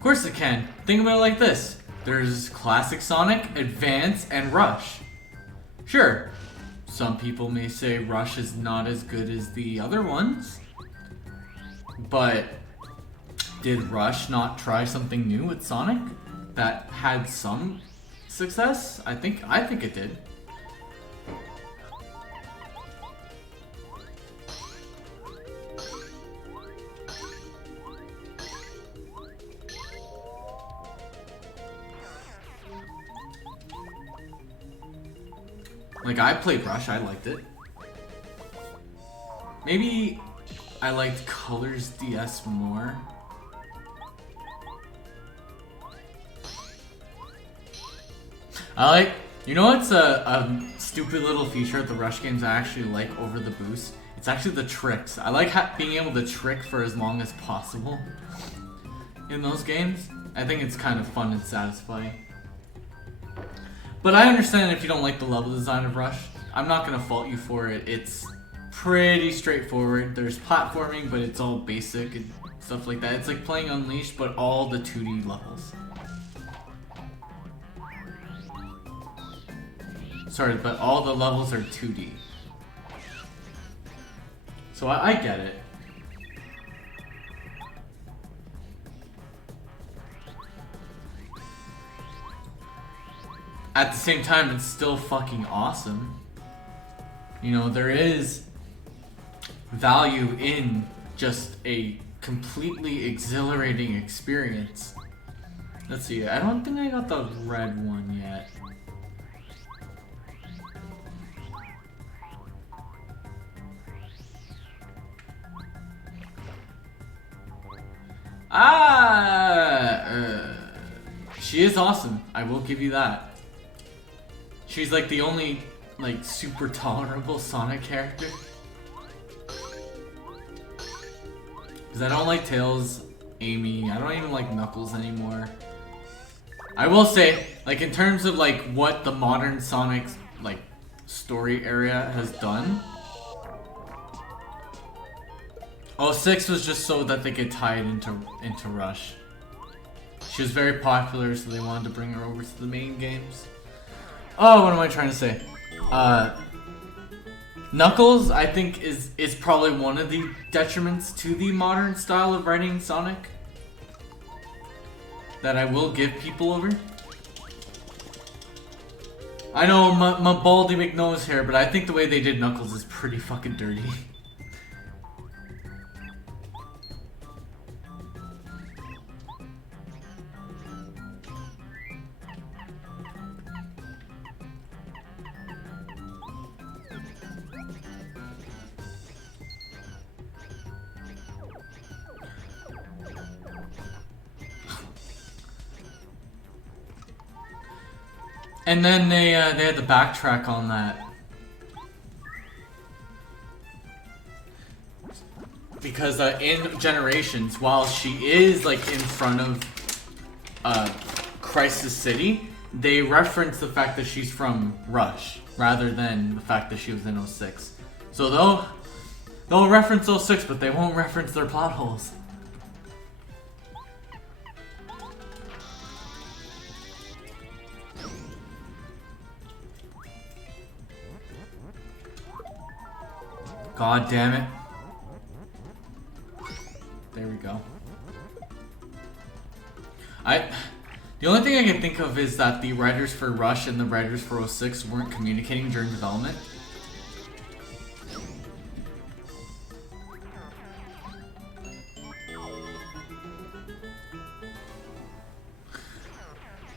course it can. Think about it like this. There's Classic Sonic, Advance, and Rush. Sure, some people may say Rush is not as good as the other ones, but did Rush not try something new with Sonic that had some success? I think it did. Like, I played Rush, I liked it. Maybe I liked Colors DS more. You know what's a stupid little feature of the Rush games I actually like over the boost? It's actually the tricks. I like being able to trick for as long as possible in those games. I think it's kind of fun and satisfying. But I understand if you don't like the level design of Rush. I'm not gonna fault you for it. It's pretty straightforward. There's platforming, but it's all basic and stuff like that. It's like playing Unleashed, but all the 2D levels. Sorry, but all the levels are 2D. So I get it. At the same time, it's still fucking awesome. You know, there is value in just a completely exhilarating experience. Let's see, I don't think I got the red one yet. She is awesome. I will give you that. She's like the only like super tolerable Sonic character. Because I don't like Tails, Amy. I don't even like Knuckles anymore. I will say, like in terms of like what the modern Sonic like story area has done. 06 was just so that they could tie it into Rush. She was very popular, so they wanted to bring her over to the main games. Oh, what am I trying to say? Knuckles, I think, is probably one of the detriments to the modern style of writing Sonic that I will give people over. I know my baldy McNose hair, but I think the way they did Knuckles is pretty fucking dirty. And then they had to backtrack on that. Because in Generations, while she is like in front of Crisis City, they reference the fact that she's from Rush rather than the fact that she was in 06. So they'll reference 06, but they won't reference their plot holes. God damn it. There we go. The only thing I can think of is that the writers for Rush and the writers for 06 weren't communicating during development.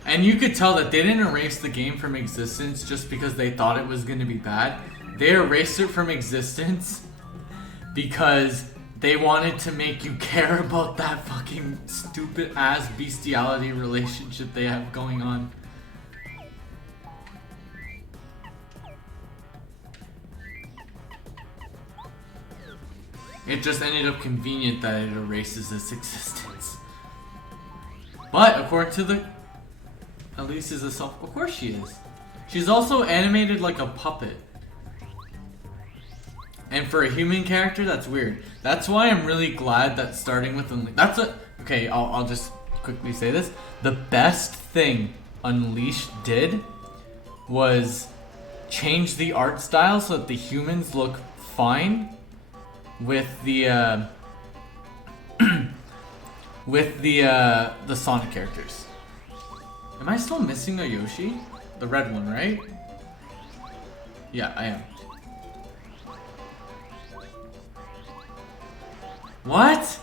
And you could tell that they didn't erase the game from existence just because they thought it was going to be bad. They erased it from existence because they wanted to make you care about that fucking stupid ass bestiality relationship they have going on. It just ended up convenient that it erases its existence. But according to the Elise is a self. Of course she is. She's also animated like a puppet. And for a human character, that's weird. That's why I'm really glad that starting with okay, I'll just quickly say this. The best thing Unleashed did was change the art style so that the humans look fine with the with the Sonic characters. Am I still missing a Yoshi? The red one, right? Yeah, I am. What?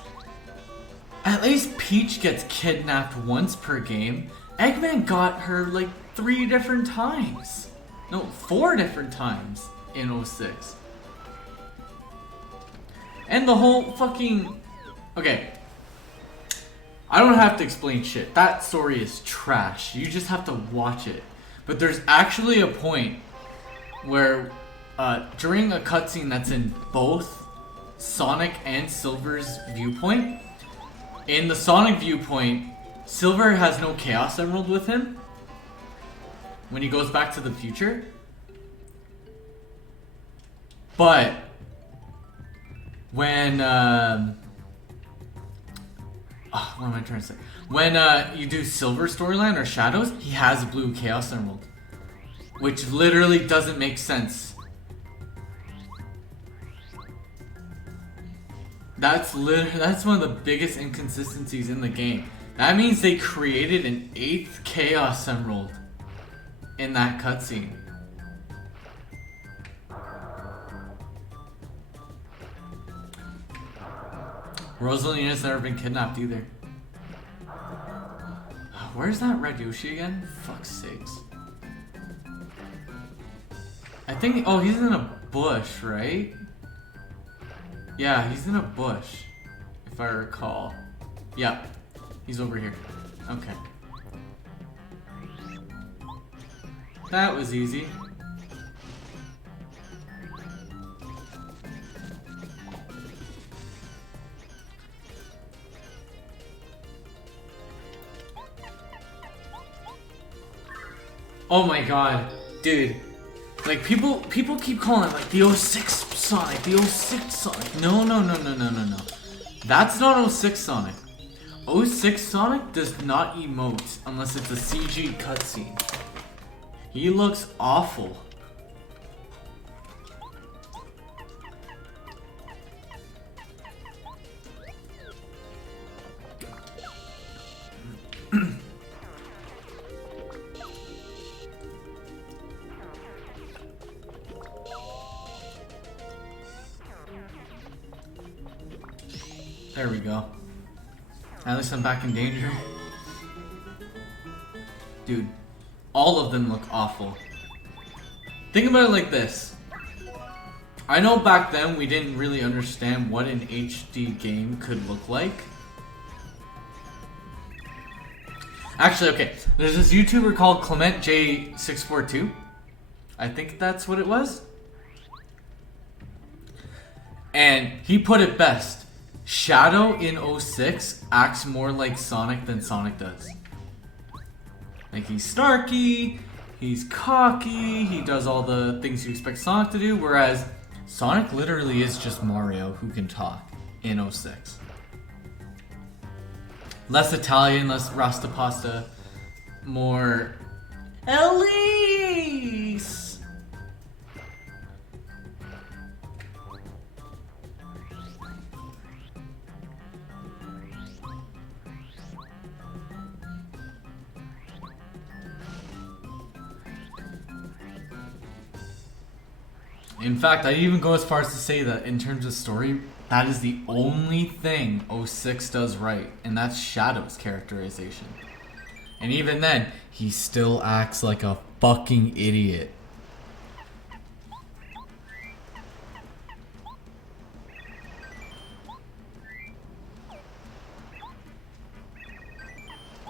At least Peach gets kidnapped once per game. Eggman got her like 3 different times. No, 4 different times in 06. And the whole fucking... Okay. I don't have to explain shit. That story is trash. You just have to watch it. But there's actually a point where during a cutscene that's in both Sonic and Silver's viewpoint, in the Sonic viewpoint, Silver has no Chaos Emerald with him when he goes back to the future. But when what am I trying to say? When you do Silver storyline or Shadows, he has a blue Chaos Emerald, which literally doesn't make sense. That's one of the biggest inconsistencies in the game. That means they created an 8th Chaos Emerald in that cutscene. Rosalina's never been kidnapped either. Where's that red Yoshi again? Fuck's sakes. I think, oh, he's in a bush, right? Yeah, he's in a bush, if I recall. Yeah, he's over here. Okay. That was easy. Oh my god, dude. Like, people keep calling it like the 06 Sonic, the 06 Sonic. No. That's not 06 Sonic. 06 Sonic does not emote unless it's a CG cutscene. He looks awful. There we go. At least I'm back in danger. Dude, all of them look awful. Think about it like this. I know back then we didn't really understand what an HD game could look like. Actually, okay, there's this YouTuber called Clement J642. I think that's what it was. And he put it best. Shadow in 06 acts more like Sonic than Sonic does. Like, he's snarky, he's cocky, he does all the things you expect Sonic to do, whereas Sonic literally is just Mario who can talk in 06. Less Italian, less Rastapasta, more Elise! In fact, I'd even go as far as to say that in terms of story, that is the only thing 06 does right, and that's Shadow's characterization. And even then, he still acts like a fucking idiot.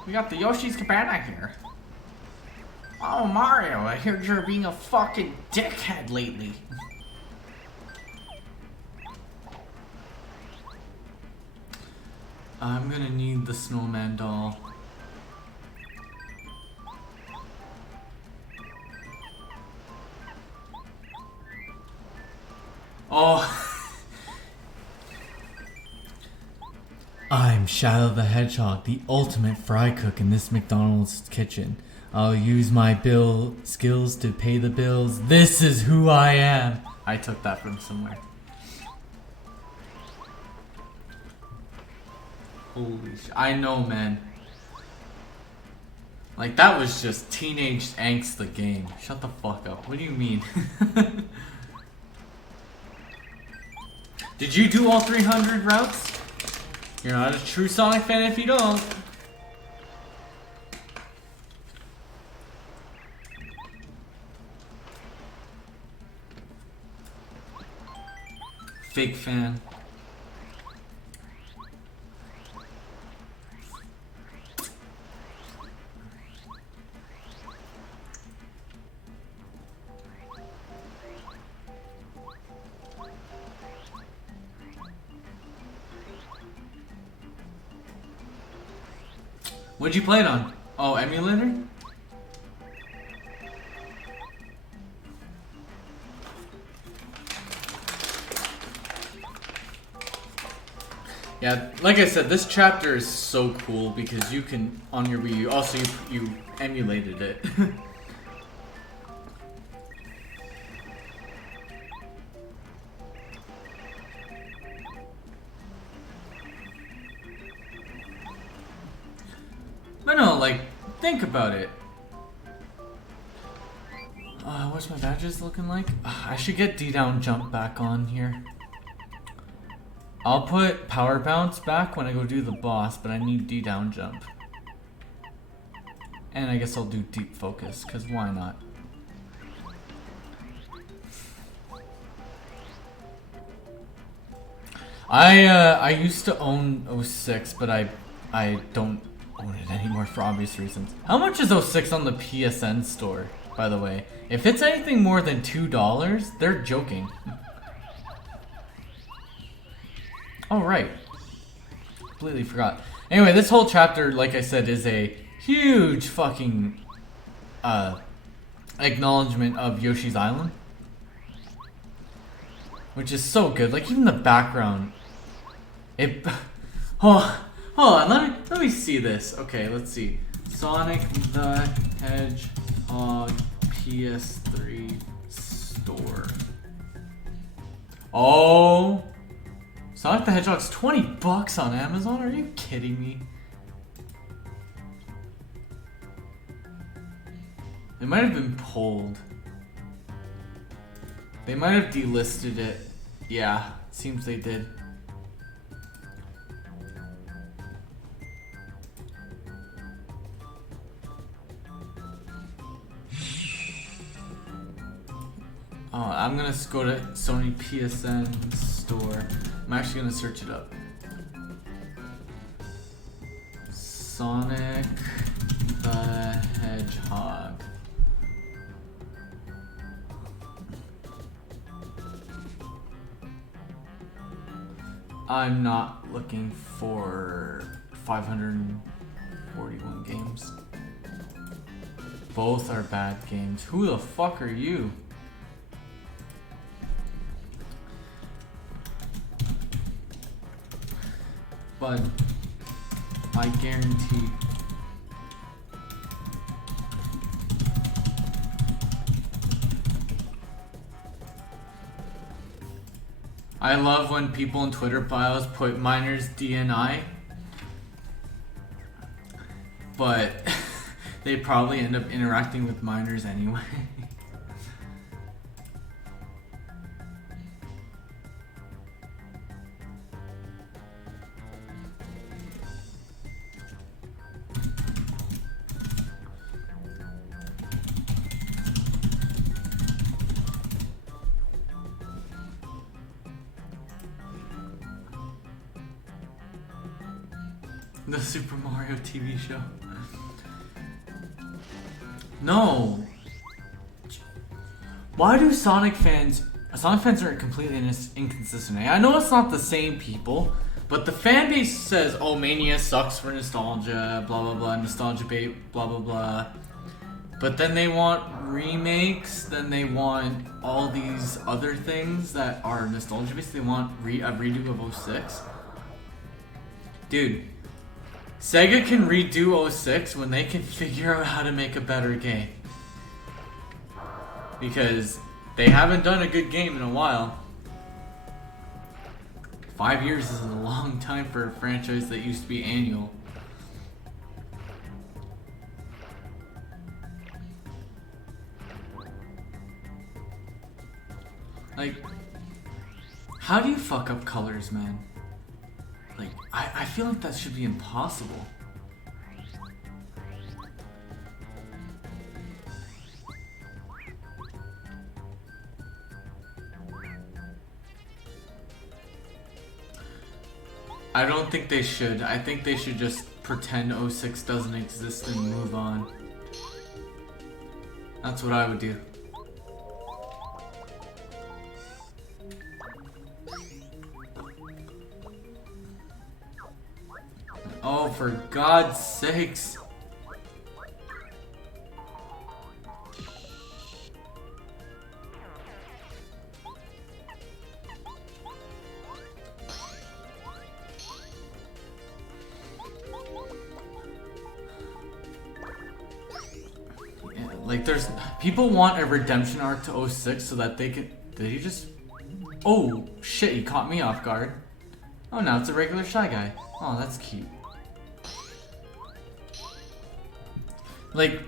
We got the Yoshi's Cabana here. Oh, Mario, I heard you're being a fucking dickhead lately. I'm gonna need the snowman doll. Oh. I'm Shadow the Hedgehog, the ultimate fry cook in this McDonald's kitchen. I'll use my skills to pay the bills. This is who I am. I took that from somewhere. Holy shit. I know, man. Like, that was just teenage angst, the game. Shut the fuck up. What do you mean? Did you do all 300 routes? You're not a true Sonic fan if you don't. Fake fan. What'd you play it on? Oh, emulator? Yeah, like I said, this chapter is so cool because you can, on your Wii U, also you emulated it. But no, like, think about it. What's my badges looking like? I should get D-down jump back on here. I'll put power bounce back when I go do the boss, but I need D-down jump. And I guess I'll do deep focus, because why not? I used to own 06, but I don't own it anymore for obvious reasons. How much is 06 on the PSN store, by the way? If it's anything more than $2, they're joking. Oh, right. Completely forgot. Anyway, this whole chapter, like I said, is a huge fucking acknowledgement of Yoshi's Island. Which is so good. Like, even the background. It... Oh, hold on, let me see this. Okay, let's see. Sonic the Hedgehog PS3 store. Oh... Sonic the Hedgehog's $20 on Amazon? Are you kidding me? It might have been pulled. They might have delisted it. Yeah, seems they did. Oh, I'm gonna go to Sony PSN store. I'm actually gonna search it up. Sonic the Hedgehog. I'm not looking for 541 games. Both are bad games. Who the fuck are you? But I guarantee I love when people in Twitter bios put minors DNI, but they probably end up interacting with minors anyway. The Super Mario TV show. No. Why do Sonic fans are completely inconsistent? I know it's not the same people, but the fan base says, oh, Mania sucks for nostalgia, blah blah blah, nostalgia bait, blah blah blah. But then they want remakes, then they want all these other things that are nostalgia based. They want a redo of 06. Dude, Sega can redo 06 when they can figure out how to make a better game. Because they haven't done a good game in a while. 5 years is a long time for a franchise that used to be annual. Like, how do you fuck up colors, man? Like, I feel like that should be impossible. I don't think they should. I think they should just pretend 06 doesn't exist and move on. That's what I would do. Oh, for God's sakes. Like, there's people want a redemption arc to 06 so that they can. Did he just? Oh shit! He caught me off guard. Oh, now it's a regular Shy Guy. Oh, that's cute. Like,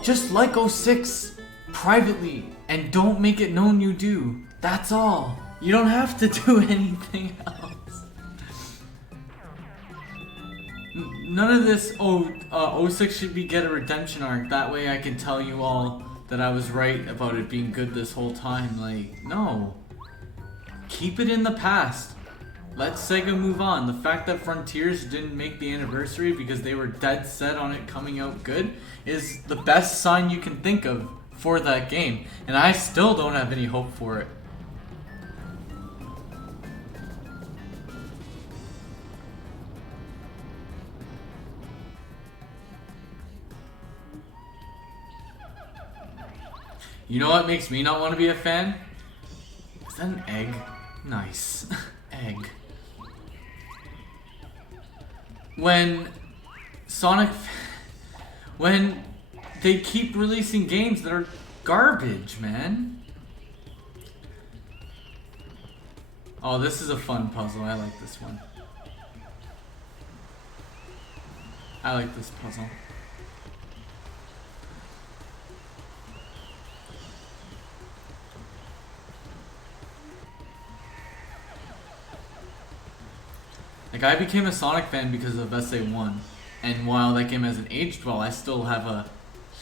just like 06 privately and don't make it known you do. That's all. You don't have to do anything else. None of this, 06 should get a redemption arc, that way I can tell you all that I was right about it being good this whole time. Like, no. Keep it in the past. Let Sega move on. The fact that Frontiers didn't make the anniversary because they were dead set on it coming out good is the best sign you can think of for that game. And I still don't have any hope for it. You know what makes me not want to be a fan? Is that an egg? Nice. Egg. When when they keep releasing games that are garbage, man. Oh, this is a fun puzzle. I like this one. I like this puzzle. Like, I became a Sonic fan because of SA1, and while that game hasn't aged well, I still have a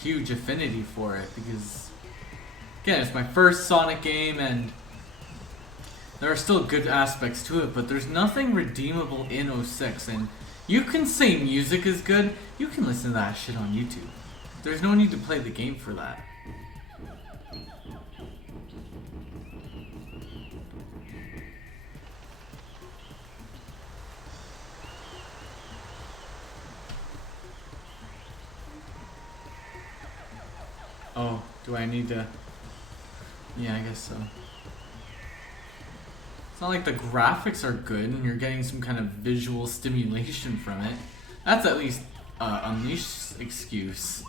huge affinity for it because, again, it's my first Sonic game, and there are still good aspects to it, but there's nothing redeemable in 06, and you can say music is good, you can listen to that shit on YouTube. There's no need to play the game for that. Oh, do I need to? Yeah, I guess so. It's not like the graphics are good and you're getting some kind of visual stimulation from it. That's at least Unleashed's excuse.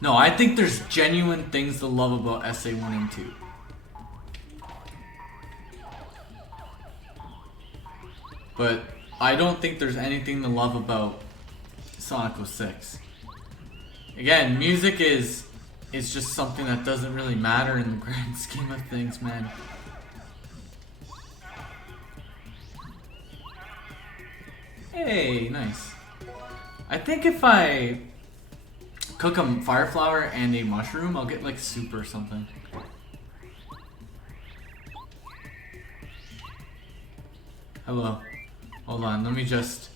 No, I think there's genuine things to love about SA1 and 2. But I don't think there's anything to love about Sonic 06. Again, music is just something that doesn't really matter in the grand scheme of things, man. Hey, nice. I think if I cook a fire flower and a mushroom, I'll get like soup or something. Hello. Hold on, let me just...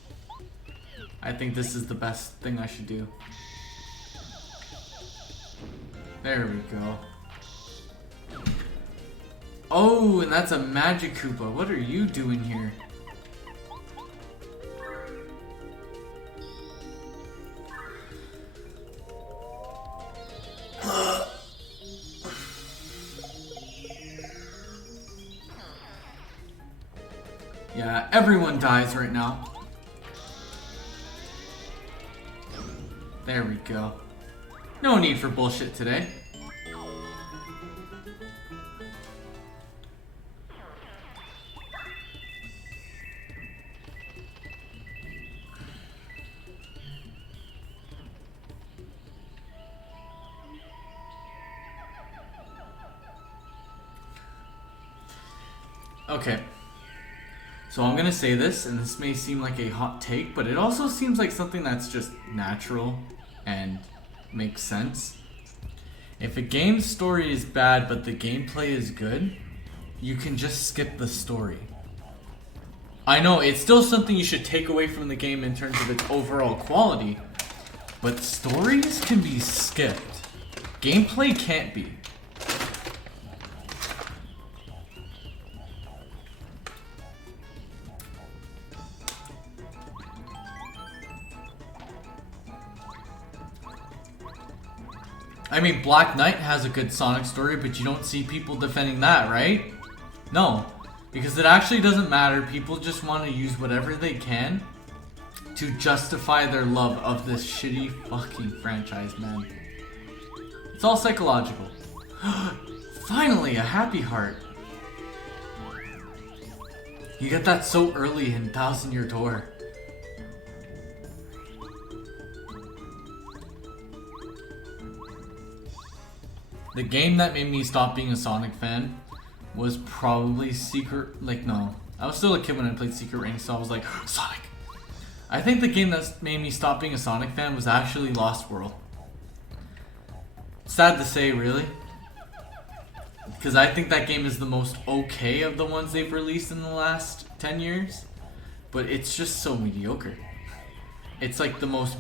I think this is the best thing I should do. There we go. Oh, and that's a Magic Koopa. What are you doing here? Yeah, everyone dies right now. There we go. No need for bullshit today. Okay. So I'm gonna say this, and this may seem like a hot take, but it also seems like something that's just natural and makes sense. If a game's story is bad but the gameplay is good, you can just skip the story. I know it's still something you should take away from the game in terms of its overall quality, but stories can be skipped. Gameplay can't be. I mean, Black Knight has a good Sonic story, but you don't see people defending that, right? No, because it actually doesn't matter. People just want to use whatever they can to justify their love of this shitty fucking franchise, man. It's all psychological. Finally, a happy heart. You get that so early in Thousand Year Door. The game that made me stop being a Sonic fan was probably Secret... no. I was still a kid when I played Secret Rings, so I was like, Sonic! I think the game that made me stop being a Sonic fan was actually Lost World. Sad to say, really. Because I think that game is the most okay of the ones they've released in the last 10 years. But it's just so mediocre. It's like the most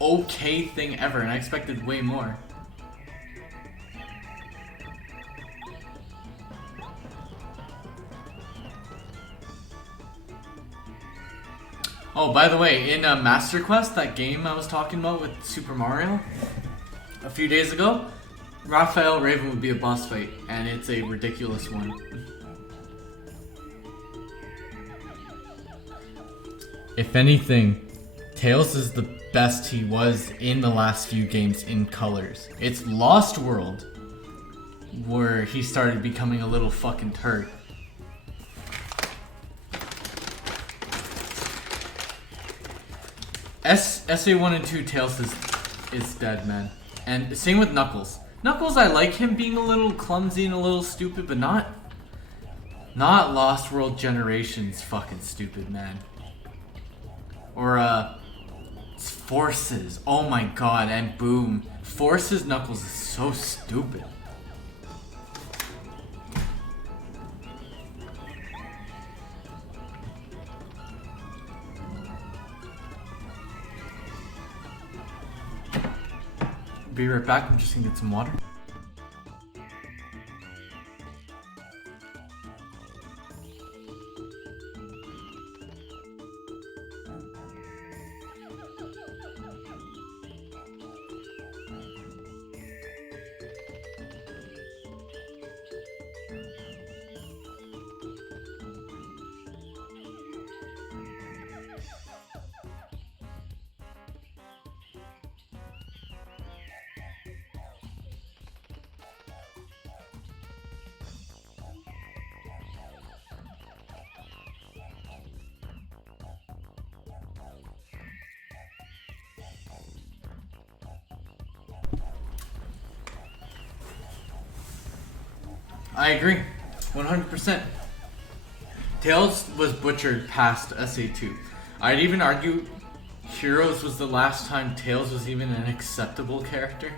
okay thing ever, and I expected way more. Oh, by the way, in Master Quest, that game I was talking about with Super Mario a few days ago, Raphael Raven would be a boss fight, and it's a ridiculous one. If anything, Tails is the best he was in the last few games in colors. It's Lost World where he started becoming a little fucking turd. SA1 and 2 Tails is dead, man. And same with Knuckles. Knuckles, I like him being a little clumsy and a little stupid, but not Lost World Generations fucking stupid, man. Or Forces. Oh my god, and boom. Forces Knuckles is so stupid. Be right back, I'm just gonna get some water. I agree, 100%. Tails was butchered past SA2. I'd even argue Heroes was the last time Tails was even an acceptable character.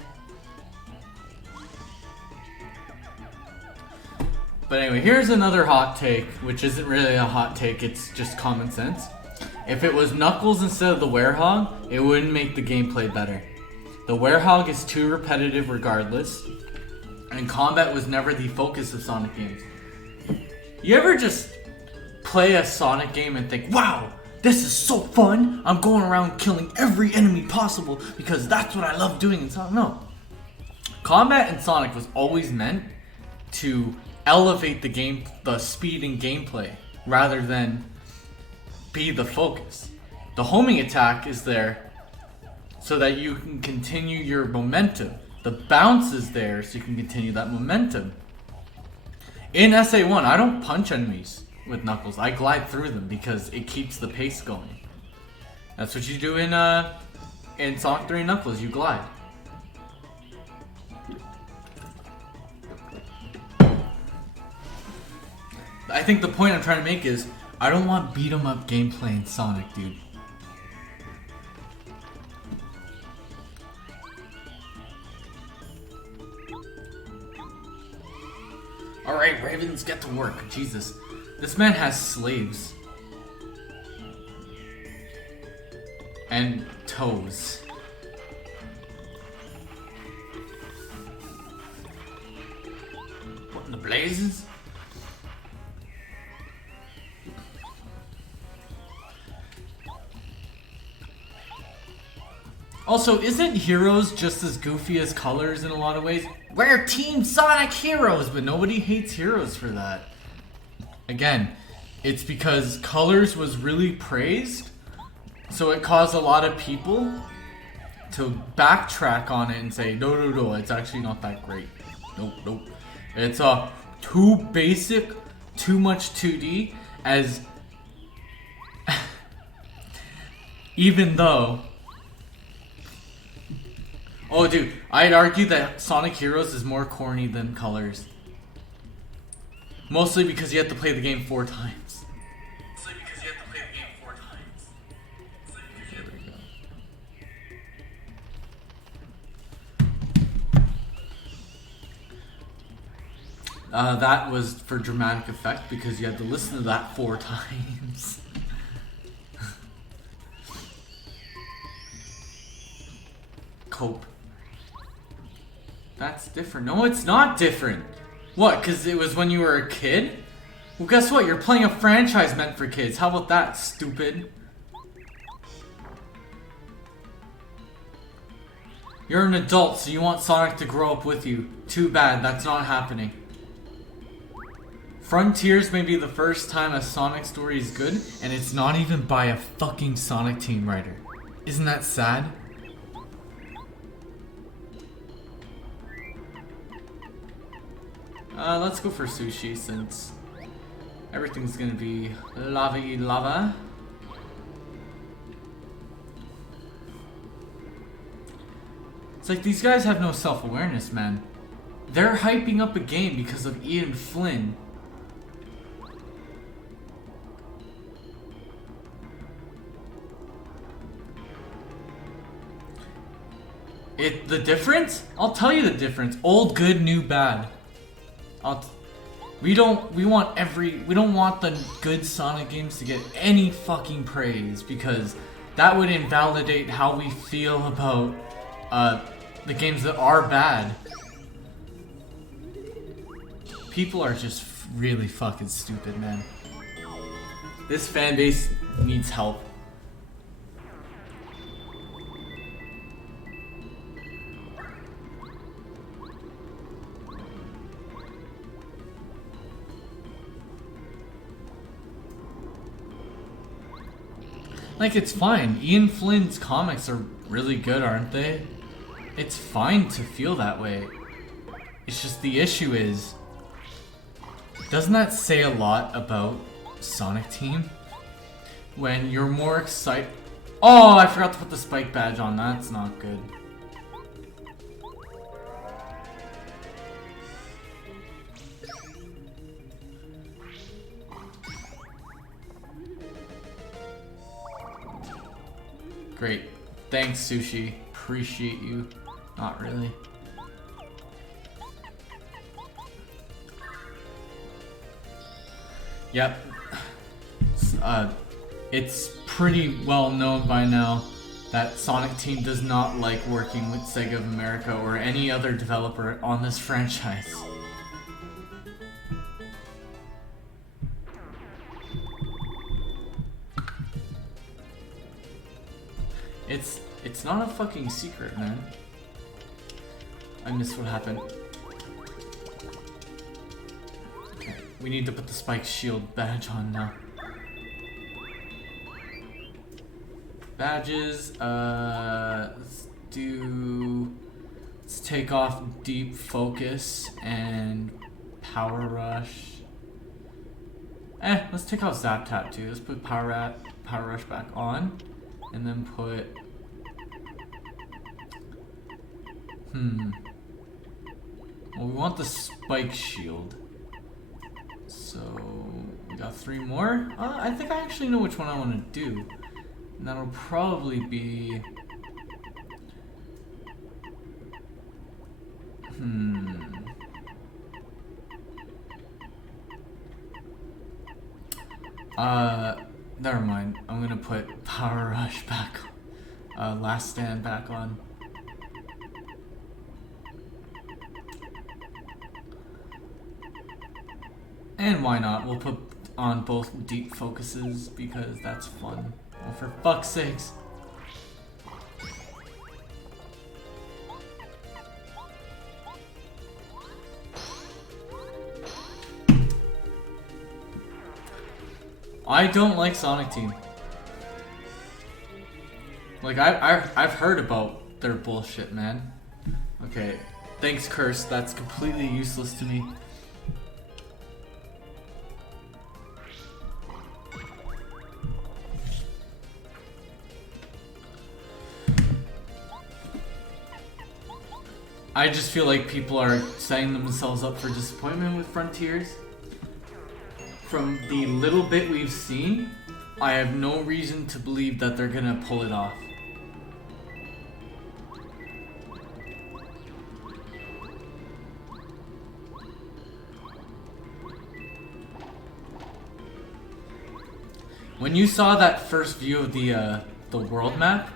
But anyway, here's another hot take, which isn't really a hot take, it's just common sense. If it was Knuckles instead of the Werehog, it wouldn't make the gameplay better. The Werehog is too repetitive regardless, and combat was never the focus of Sonic games. You ever just play a Sonic game and think, wow, this is so fun, I'm going around killing every enemy possible because that's what I love doing in Sonic? No. Combat in Sonic was always meant to elevate the speed and gameplay rather than be the focus. The homing attack is there so that you can continue your momentum. The bounce is there so you can continue that momentum. In SA1, I don't punch enemies with Knuckles. I glide through them because it keeps the pace going. That's what you do in Sonic 3 Knuckles, you glide. I think the point I'm trying to make is I don't want beat 'em up gameplay in Sonic, dude. Alright, Ravens, get to work. Jesus. This man has slaves. And toes. What in the blazes? Also, isn't Heroes just as goofy as Colors in a lot of ways? We're Team Sonic Heroes, but nobody hates Heroes for that. Again, it's because Colors was really praised, so it caused a lot of people to backtrack on it and say, no, it's actually not that great. Nope. It's too basic, too much 2D, as even though... Oh, dude, I'd argue that Sonic Heroes is more corny than Colors. Mostly because you have to play the game 4 times. There we go. That was for dramatic effect because you had to listen to that 4 times. Cope. That's different. No, it's not different. What, because it was when you were a kid? Well, guess what? You're playing a franchise meant for kids. How about that, stupid? You're an adult, so you want Sonic to grow up with you. Too bad, that's not happening. Frontiers may be the first time a Sonic story is good, and it's not even by a fucking Sonic Team writer. Isn't that sad? Let's go for sushi since everything's gonna be lava. It's like these guys have no self-awareness, man. They're hyping up a game because of Ian Flynn. The difference? I'll tell you the difference. Old good, new bad. We don't want the good Sonic games to get any fucking praise because that would invalidate how we feel about the games that are bad. People are just really fucking stupid, man. This fan base needs help. Like, it's fine. Ian Flynn's comics are really good, aren't they? It's fine to feel that way. It's just the issue is... Doesn't that say a lot about Sonic Team? When you're more excited... Oh, I forgot to put the Spike badge on. That's not good. Great. Thanks, Sushi. Appreciate you. Not really. Yep. It's pretty well known by now that Sonic Team does not like working with Sega of America or any other developer on this franchise. It's not a fucking secret, man. I missed what happened. Okay, we need to put the Spike Shield badge on now. Badges, let's take off Deep Focus and Power Rush. Let's take off Zap Tap too. Let's put Power Rush back on. And then put... Well, we want the Spike Shield. So... We got 3 more. I think I actually know which one I want to do. And that'll probably be... Never mind. I'm gonna put Power Rush back on. Last Stand back on. And why not? We'll put on both deep focuses because that's fun. Oh, for fuck's sakes. I don't like Sonic Team. Like I've heard about their bullshit, man. Okay, thanks, Curse. That's completely useless to me. I just feel like people are setting themselves up for disappointment with Frontiers. From the little bit we've seen, I have no reason to believe that they're gonna pull it off. When you saw that first view of the world map,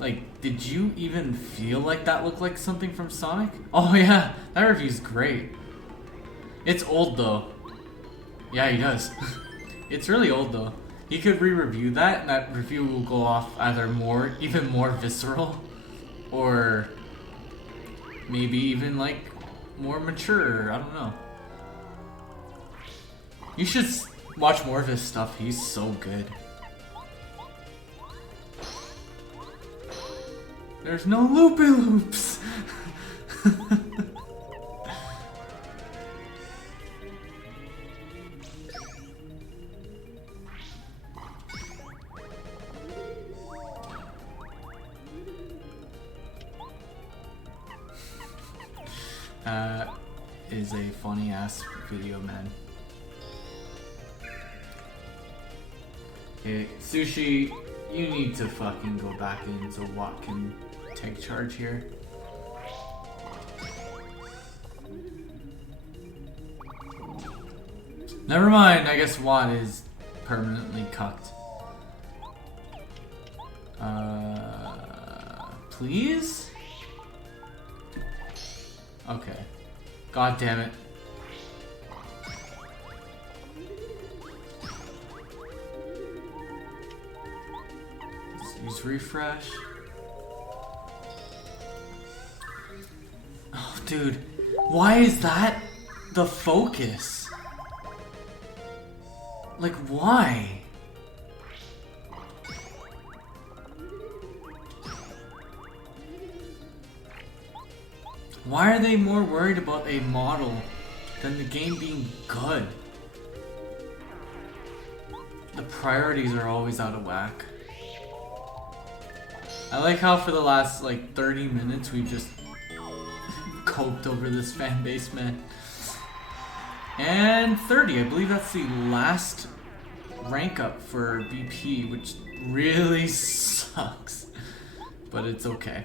like, did you even feel like that looked like something from Sonic? Oh yeah, that review's great. It's old though. Yeah, he does. It's really old though. He could re-review that, and that review will go off either even more visceral, or maybe even like more mature. I don't know. You should watch more of his stuff. He's so good. There's no loopy loops. Is a funny ass video, man. Okay, Sushi, you need to fucking go back in so Watt can take charge here. Never mind, I guess Watt is permanently cucked. Please? Okay. God damn it. Let's use refresh. Oh, dude. Why is that the focus? Like, why? Why are they more worried about a model than the game being good? The priorities are always out of whack. I like how for the last like 30 minutes we've just coped over this fan base, man. And 30, I believe that's the last rank up for BP, which really sucks. But it's okay.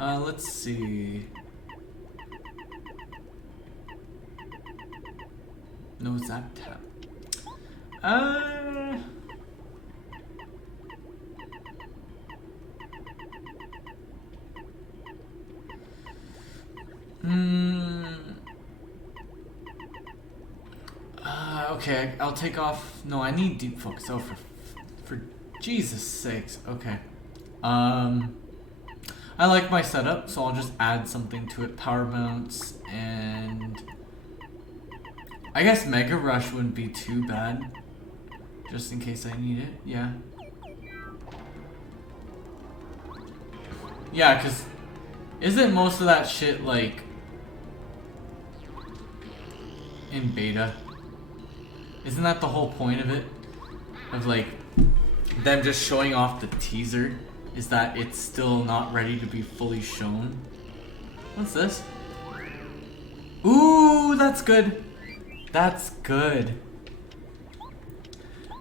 Let's see. No, it's that tab. Okay, I'll take off. No, I need deep focus. Oh, for Jesus sakes. Okay. I like my setup, so I'll just add something to it. Power mounts, and I guess Mega Rush wouldn't be too bad, just in case I need it. Yeah. Yeah, cause isn't most of that shit like in beta? Isn't that the whole point of it? Of like them just showing off the teaser? Is that it's still not ready to be fully shown? What's this? Ooh, that's good. That's good.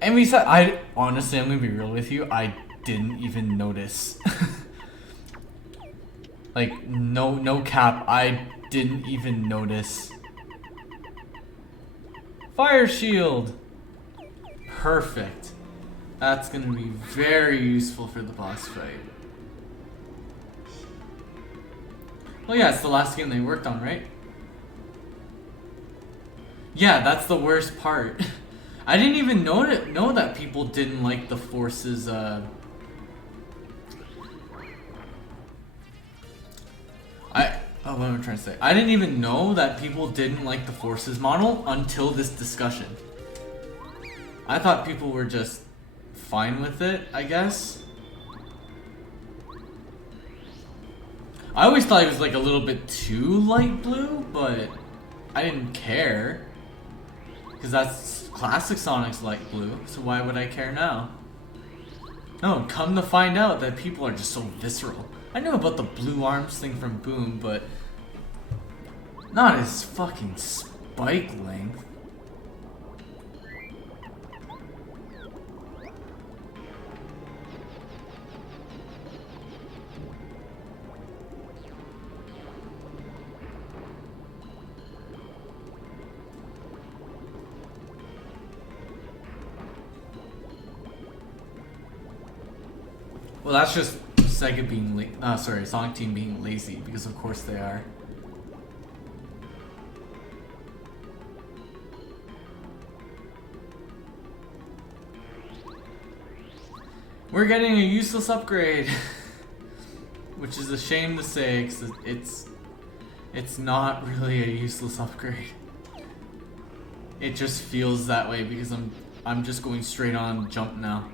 And we said, I honestly, I'm gonna be real with you, I didn't even notice. Like, no cap, I didn't even notice. Fire shield! Perfect. That's gonna be very useful for the boss fight. Well, yeah, it's the last game they worked on, right? Yeah, that's the worst part. I didn't even know that people didn't like the Force's, what am I trying to say? I didn't even know that people didn't like the Forces model until this discussion. I thought people were just fine with it, I guess. I always thought it was like a little bit too light blue, but I didn't care. Because that's classic Sonic's light blue, so why would I care now? No, come to find out that people are just so visceral. I knew about the blue arms thing from Boom, but not his fucking spike length. Well, that's just Sega being Sonic Team being lazy, because of course they are. We're getting a useless upgrade, which is a shame to say, because it's not really a useless upgrade. It just feels that way because I'm just going straight on jump now.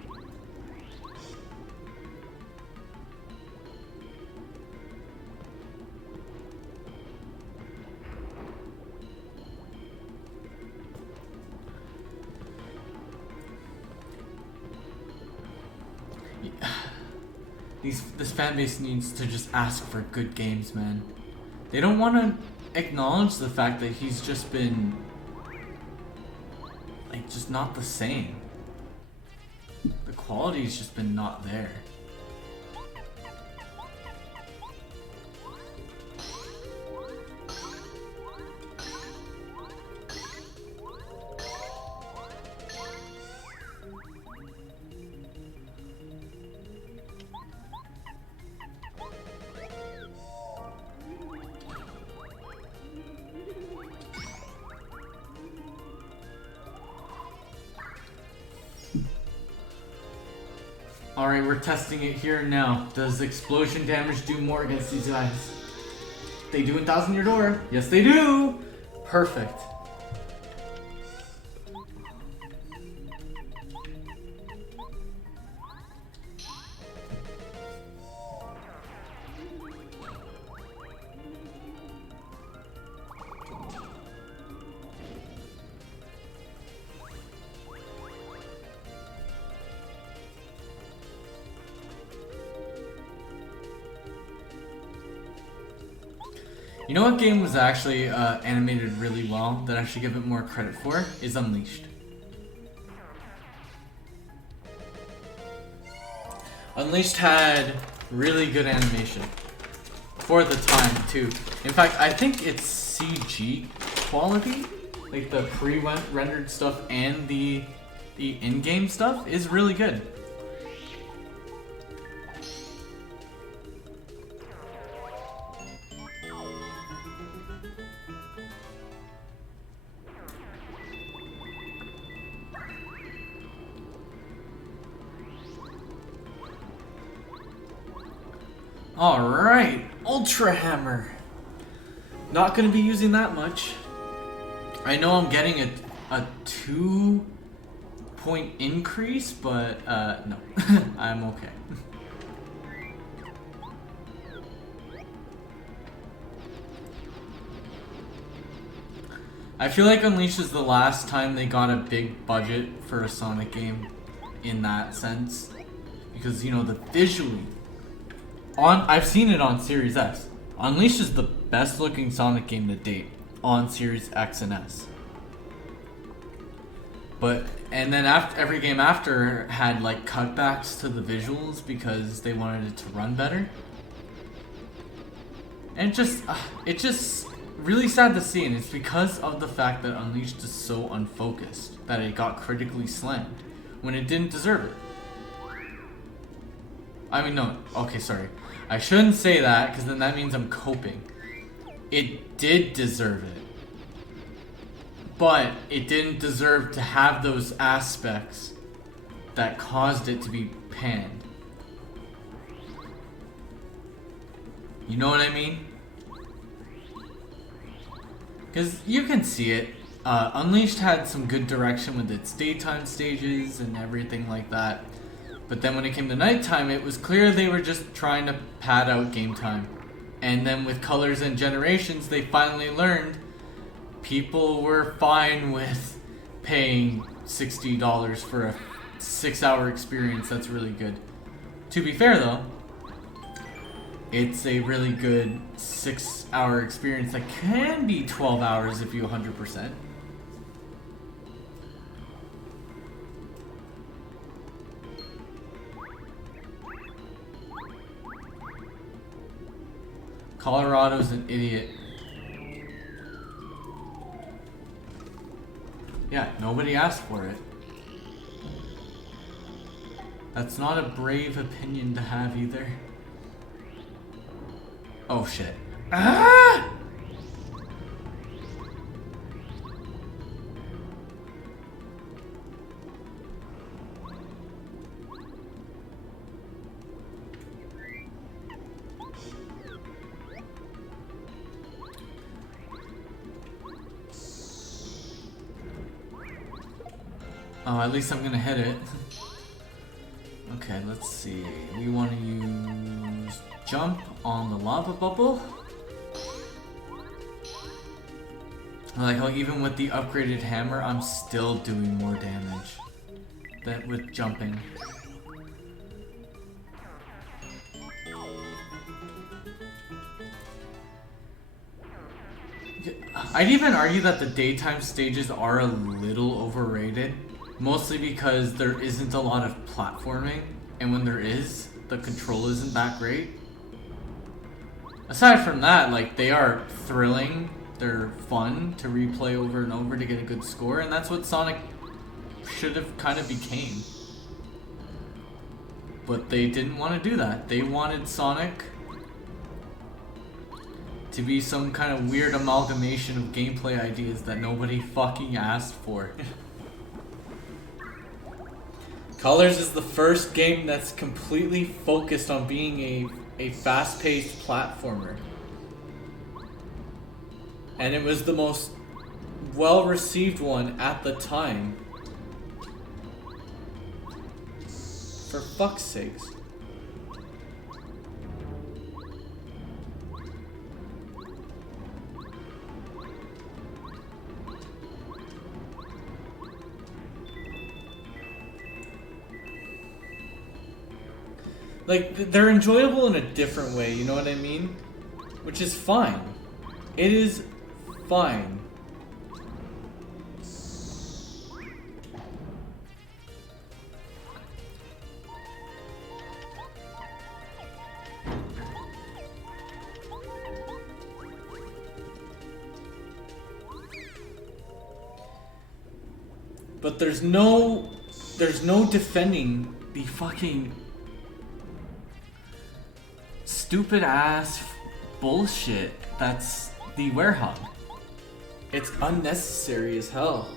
This fan base needs to just ask for good games, man. They don't want to acknowledge the fact that he's just been like just not the same. The quality's just been not there. Alright, we're testing it here now. Does explosion damage do more against these guys? They do in Thousand Year Door. Yes, they do! Perfect. You know what game was actually animated really well that I should give it more credit for? Is Unleashed. Unleashed had really good animation. For the time, too. In fact, I think it's CG quality. Like the pre-rendered stuff and the in-game stuff is really good. Alright, Ultra Hammer. Not gonna be using that much. I know I'm getting a 2-point increase, but no, I'm okay. I feel like Unleashed is the last time they got a big budget for a Sonic game in that sense. Because, you know, the visually... I've seen it on Series S. Unleashed is the best looking Sonic game to date on Series X and S. And then after every game after had like cutbacks to the visuals because they wanted it to run better. And it just really sad to see, and it's because of the fact that Unleashed is so unfocused that it got critically slammed when it didn't deserve it. I mean, no, okay, sorry. I shouldn't say that because then that means I'm coping. It did deserve it. But it didn't deserve to have those aspects that caused it to be panned. You know what I mean? Because you can see it. Unleashed had some good direction with its daytime stages and everything like that. But then when it came to nighttime, it was clear they were just trying to pad out game time. And then with Colors and Generations, they finally learned people were fine with paying $60 for a 6-hour experience that's really good. To be fair though, it's a really good 6-hour experience that can be 12 hours if you 100%. Colorado's an idiot. Yeah, nobody asked for it. That's not a brave opinion to have either. Oh shit. Ah! Oh, at least I'm gonna hit it. Okay, let's see. We want to use jump on the lava bubble. I like how even with the upgraded hammer, I'm still doing more damage than with jumping. I'd even argue that the daytime stages are a little overrated. Mostly because there isn't a lot of platforming, and when there is, the control isn't that great. Aside from that, like, they are thrilling, they're fun to replay over and over to get a good score, and that's what Sonic should have kind of became. But they didn't want to do that. They wanted Sonic to be some kind of weird amalgamation of gameplay ideas that nobody fucking asked for. Colors is the first game that's completely focused on being a fast-paced platformer. And it was the most well-received one at the time. For fuck's sakes. Like, they're enjoyable in a different way, you know what I mean? Which is fine. It is fine. But there's no defending the fucking stupid ass bullshit that's the Werehog. It's unnecessary as hell.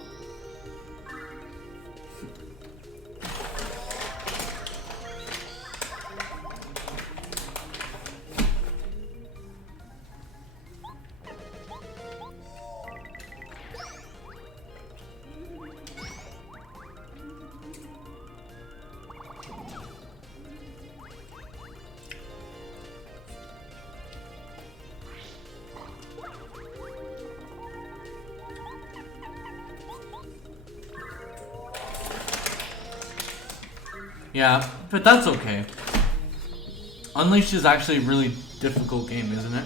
Yeah, but that's okay. Unleashed is actually a really difficult game, isn't it?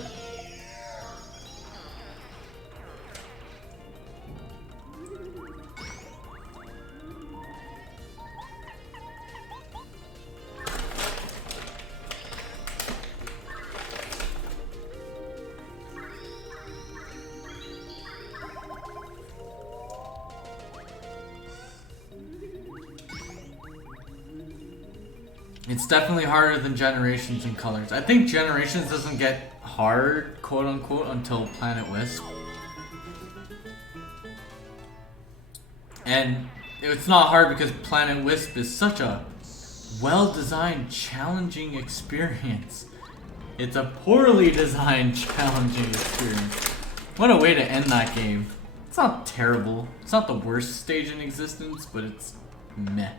It's definitely harder than Generations and Colors. I think Generations doesn't get hard, quote unquote, until Planet Wisp. And it's not hard because Planet Wisp is such a well-designed, challenging experience. It's a poorly designed, challenging experience. What a way to end that game. It's not terrible. It's not the worst stage in existence, but it's meh.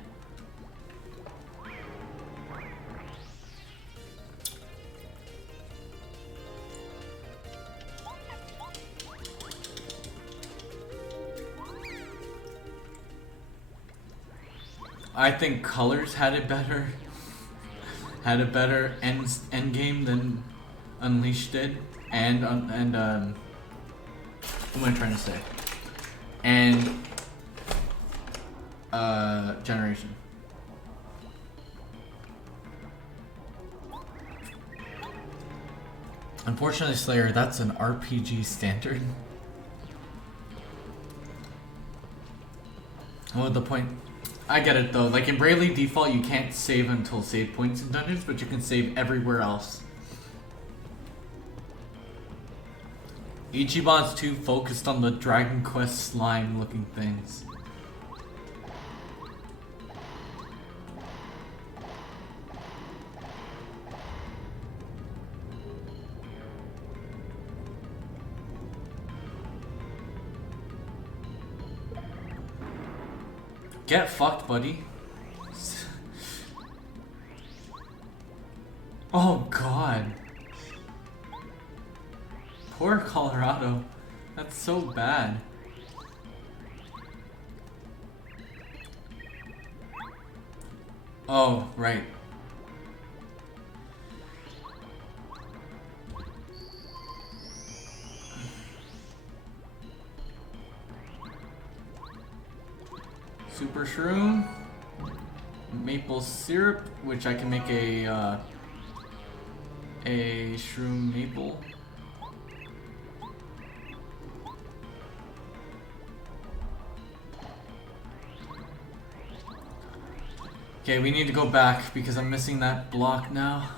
I think Colors had it better. Had a better end game than Unleashed did, and what am I trying to say? And Generation. Unfortunately, Slayer, that's an RPG standard. What was the point? I get it though. Like in Bravely Default, you can't save until save points in dungeons, but you can save everywhere else. Ichiban's too focused on the Dragon Quest slime looking things. Get fucked, buddy. Oh god. Poor Colorado. That's so bad. Oh, right. Super Shroom, maple syrup, which I can make a shroom maple. Okay, we need to go back because I'm missing that block now.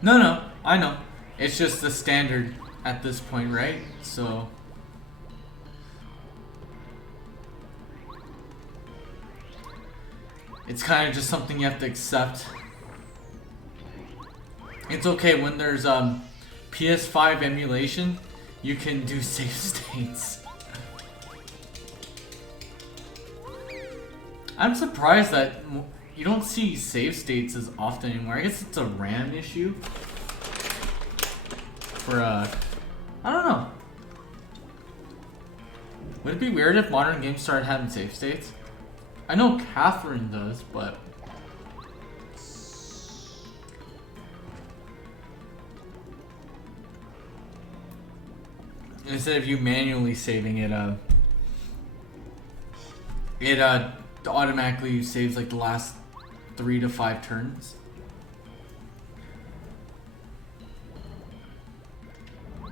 No, I know. It's just the standard at this point, right? So it's kind of just something you have to accept. It's okay when there's PS5 emulation, you can do save states. I'm surprised that you don't see save states as often anymore. I guess it's a RAM issue. For I don't know. Would it be weird if modern games started having save states? I know Catherine does, but instead of you manually saving it, it automatically saves like the last 3 to 5 turns.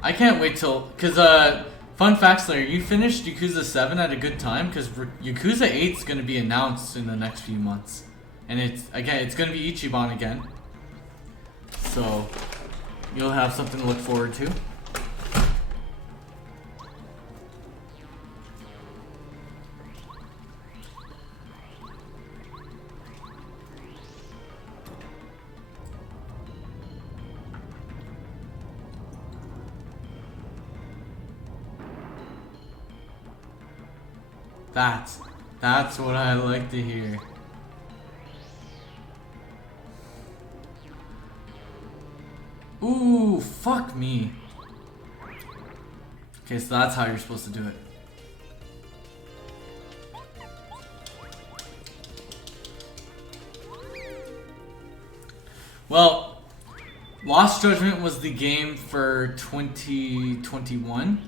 I can't wait till, cause fun fact, Slayer, you finished Yakuza 7 at a good time, because Yakuza 8 is going to be announced in the next few months. And it's going to be Ichiban again. So, you'll have something to look forward to. That's what I like to hear. Ooh, fuck me. Okay, so that's how you're supposed to do it. Well, Lost Judgment was the game for 2021.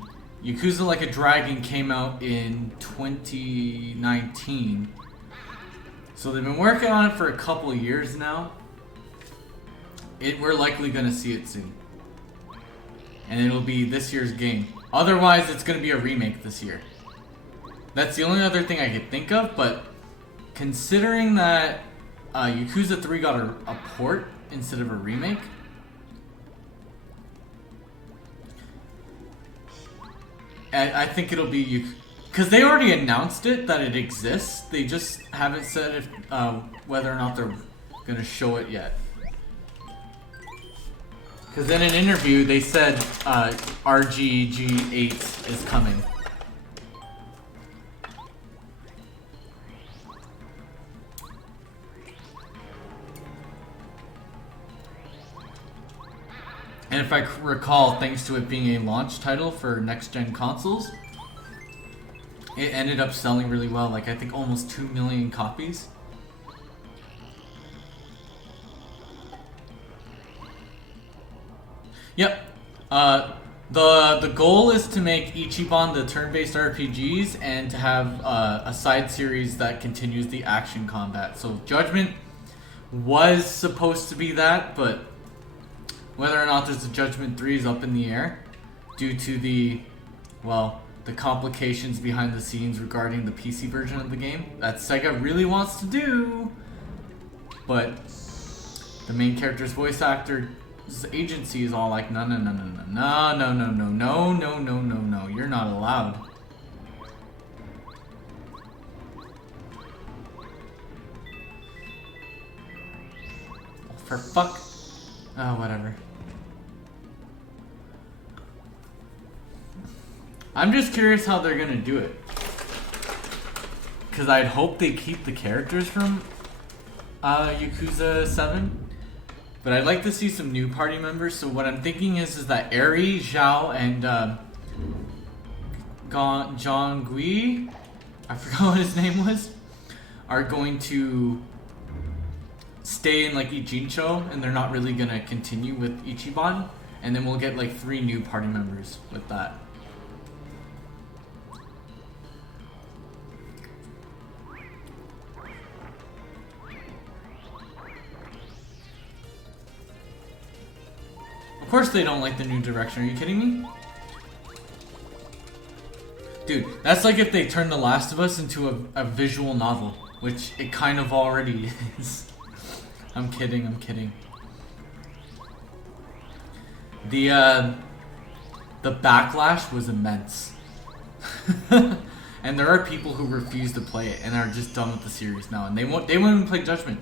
Yakuza Like a Dragon came out in 2019. So they've been working on it for a couple of years now. We're likely going to see it soon. And it'll be this year's game. Otherwise, it's going to be a remake this year. That's the only other thing I could think of, but considering that Yakuza 3 got a port instead of a remake, I think it'll be because they already announced it that it exists. They just haven't said if whether or not they're gonna show it yet. Because in an interview they said RGG8 is coming. And if I recall, thanks to it being a launch title for next-gen consoles, it ended up selling really well, like I think almost 2 million copies. Yep. The goal is to make Ichiban the turn-based RPGs and to have a side series that continues the action combat. So Judgment was supposed to be that, but whether or not there's a Judgment 3 is up in the air due to the complications behind the scenes regarding the PC version of the game that Sega really wants to do. But the main character's voice actor's agency is all like, no, you're not allowed. For fuck. Oh, whatever. I'm just curious how they're gonna do it. Because I'd hope they keep the characters from Yakuza 7. But I'd like to see some new party members. So what I'm thinking is that Eri, Zhao, and John Gui, I forgot what his name was, are going to stay in like Ijincho, and they're not really gonna continue with Ichiban. And then we'll get like 3 new party members with that. Of course they don't like the new direction, are you kidding me? Dude, that's like if they turned The Last of Us into a visual novel, which it kind of already is. I'm kidding. The backlash was immense. And there are people who refuse to play it and are just done with the series now, and they won't even play Judgment.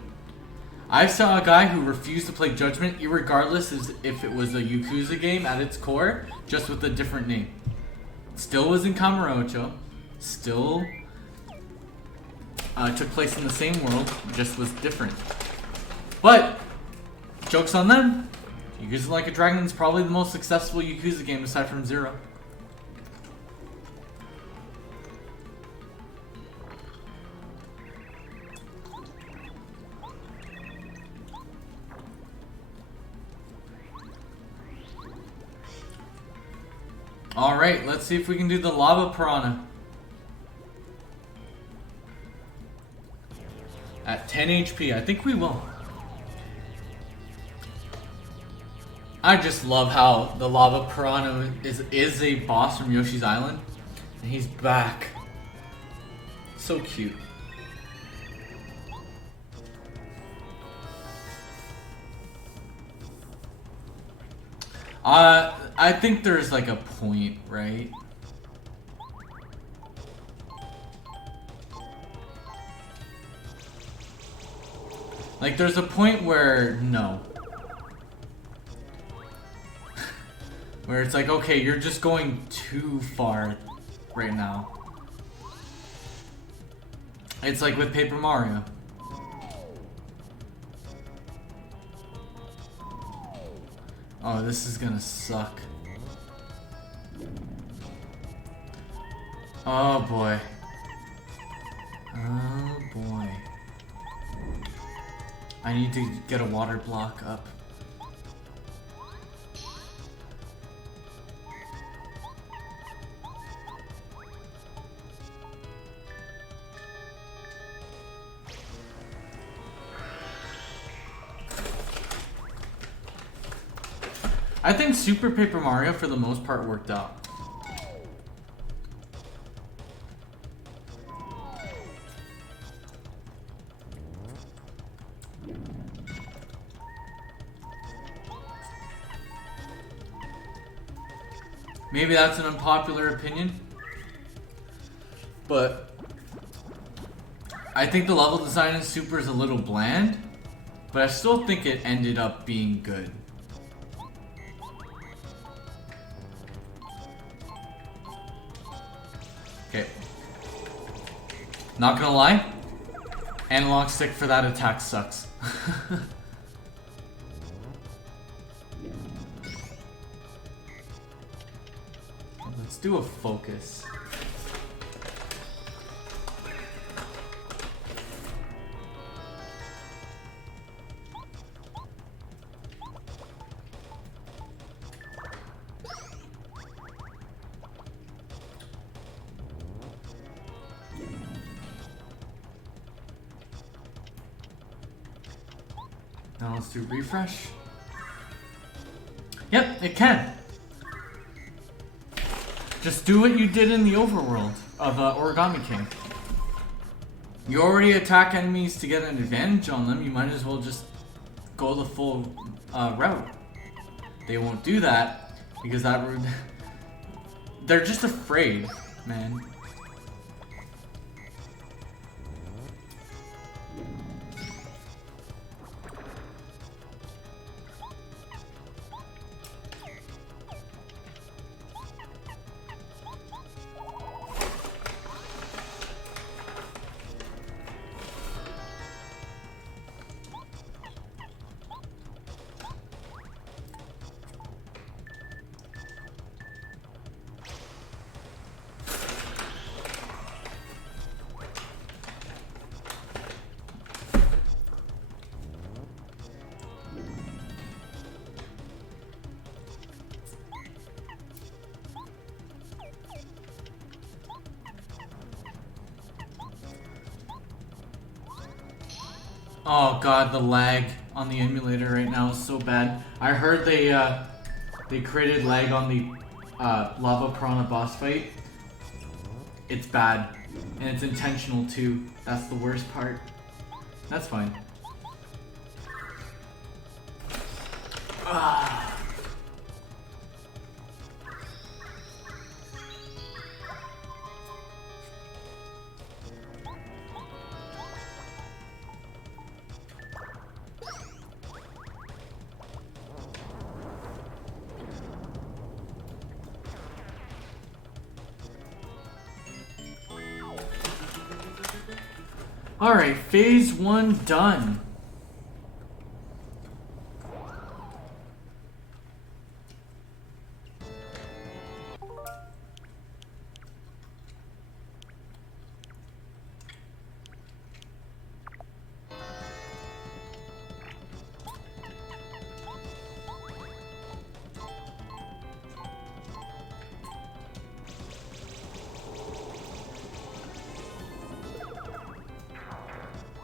I saw a guy who refused to play Judgment, irregardless as if it was a Yakuza game at its core, just with a different name. Still was in Kamurocho, still took place in the same world, just was different. But, joke's on them. Yakuza Like a Dragon is probably the most successful Yakuza game aside from Zero. Alright, let's see if we can do the Lava Piranha. At 10 HP, I think we will. I just love how the Lava Piranha is a boss from Yoshi's Island. And he's back. So cute. I think there's like a point, right? Like there's a point where no. Where it's like, okay, you're just going too far right now. It's like with Paper Mario. Oh, this is gonna suck. Oh boy. Oh boy. I need to get a water block up. I think Super Paper Mario for the most part worked out. Maybe that's an unpopular opinion, but I think the level design in Super is a little bland, but I still think it ended up being good. Okay. Not gonna lie, analog stick for that attack sucks. Let's do a focus. Now let's do refresh. Yep, it can. Just do what you did in the overworld of Origami King. You already attack enemies to get an advantage on them, you might as well just go the full route. They won't do that because that would... They're just afraid, man. Oh god, the lag on the emulator right now is so bad. I heard they created lag on the Lava Piranha boss fight. It's bad. And it's intentional too. That's the worst part. That's fine. Alright, phase 1 done.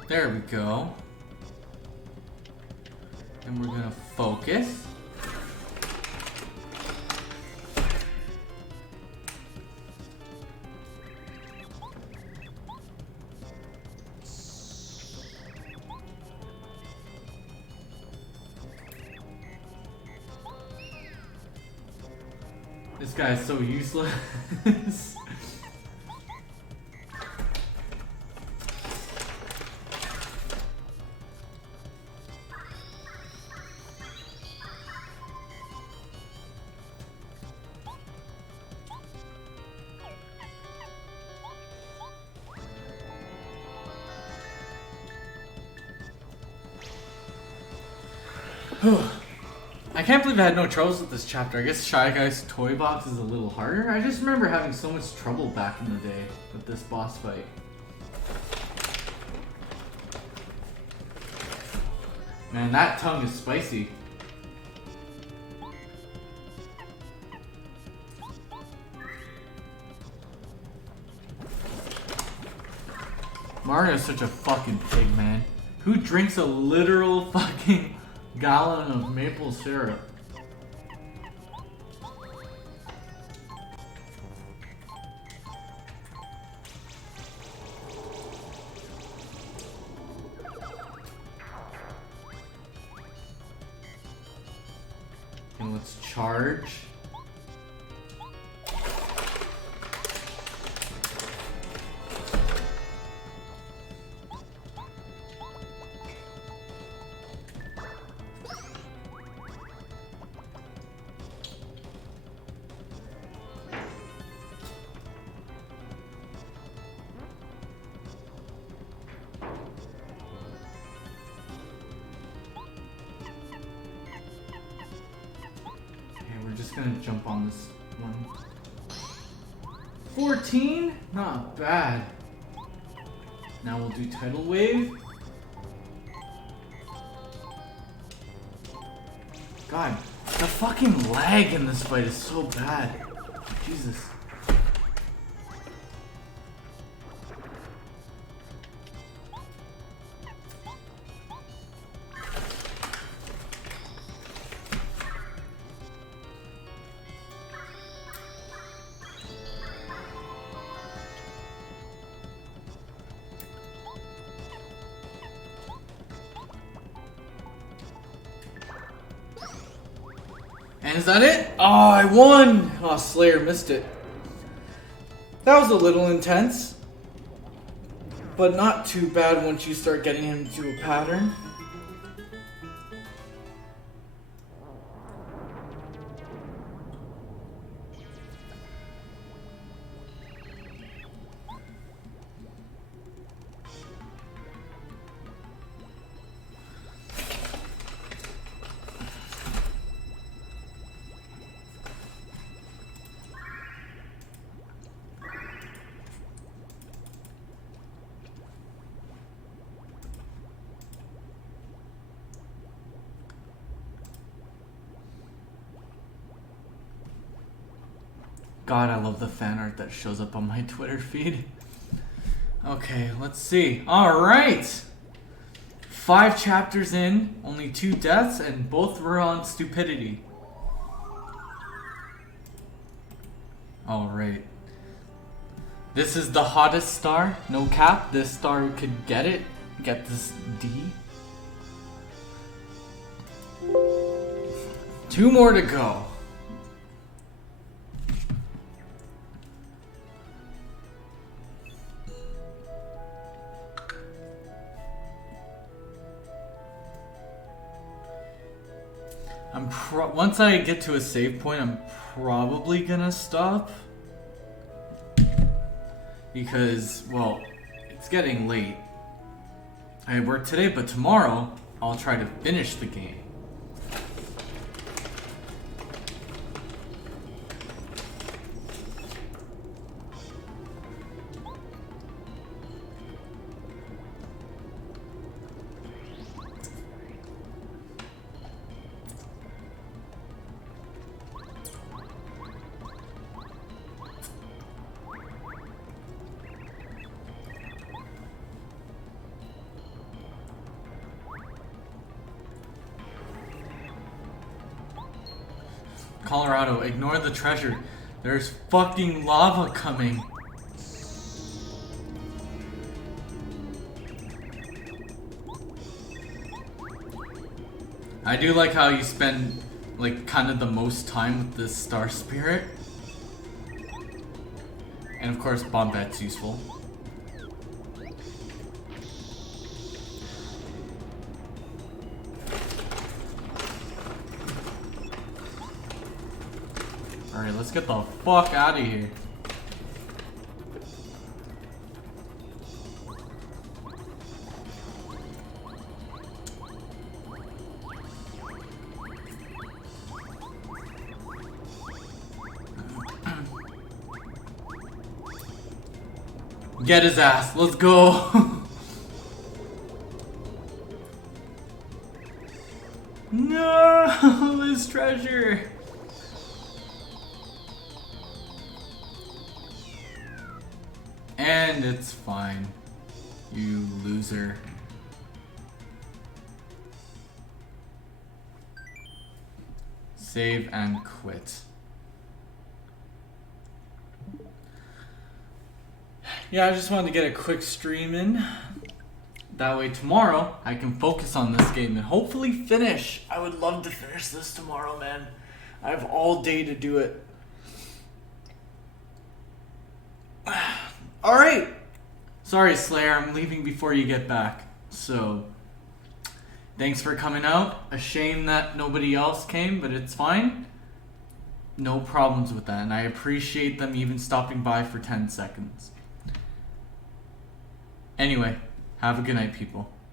There we go. And we're gonna focus. This guy is so useless. I can't believe I had no troubles with this chapter. I guess Shy Guy's toy box is a little harder. I just remember having so much trouble back in the day with this boss fight. Man, that tongue is spicy. Mario's such a fucking pig, man. Who drinks a literal fucking gallon of maple syrup? And let's charge. just gonna jump on this one. 14? Not bad. Now we'll do Tidal Wave. God, the fucking lag in this fight is so bad. Jesus. And is that it? Oh, I won! Oh, Slayer missed it. That was a little intense. But not too bad once you start getting into a pattern. God, I love the fan art that shows up on my Twitter feed. Okay, let's see. Alright! 5 chapters in, only 2 deaths, and both were on stupidity. Alright. This is the hottest star. No cap. This star could get it. Get this D. 2 more to go. Once I get to a save point, I'm probably gonna stop. Because, well, it's getting late. I work today, but tomorrow, I'll try to finish the game. Colorado, ignore the treasure. There's fucking lava coming. I do like how you spend like kind of the most time with this Star Spirit. And of course Bombette's useful. Alright, let's get the fuck out of here. Get his ass, let's go. No, his treasure. And it's fine, you loser. Save and quit. Yeah, I just wanted to get a quick stream in. That way tomorrow I can focus on this game and hopefully finish. I would love to finish this tomorrow, man. I have all day to do it. Alright. Sorry, Slayer, I'm leaving before you get back. So, thanks for coming out. A shame that nobody else came, but it's fine. No problems with that, and I appreciate them even stopping by for 10 seconds. Anyway, have a good night, people.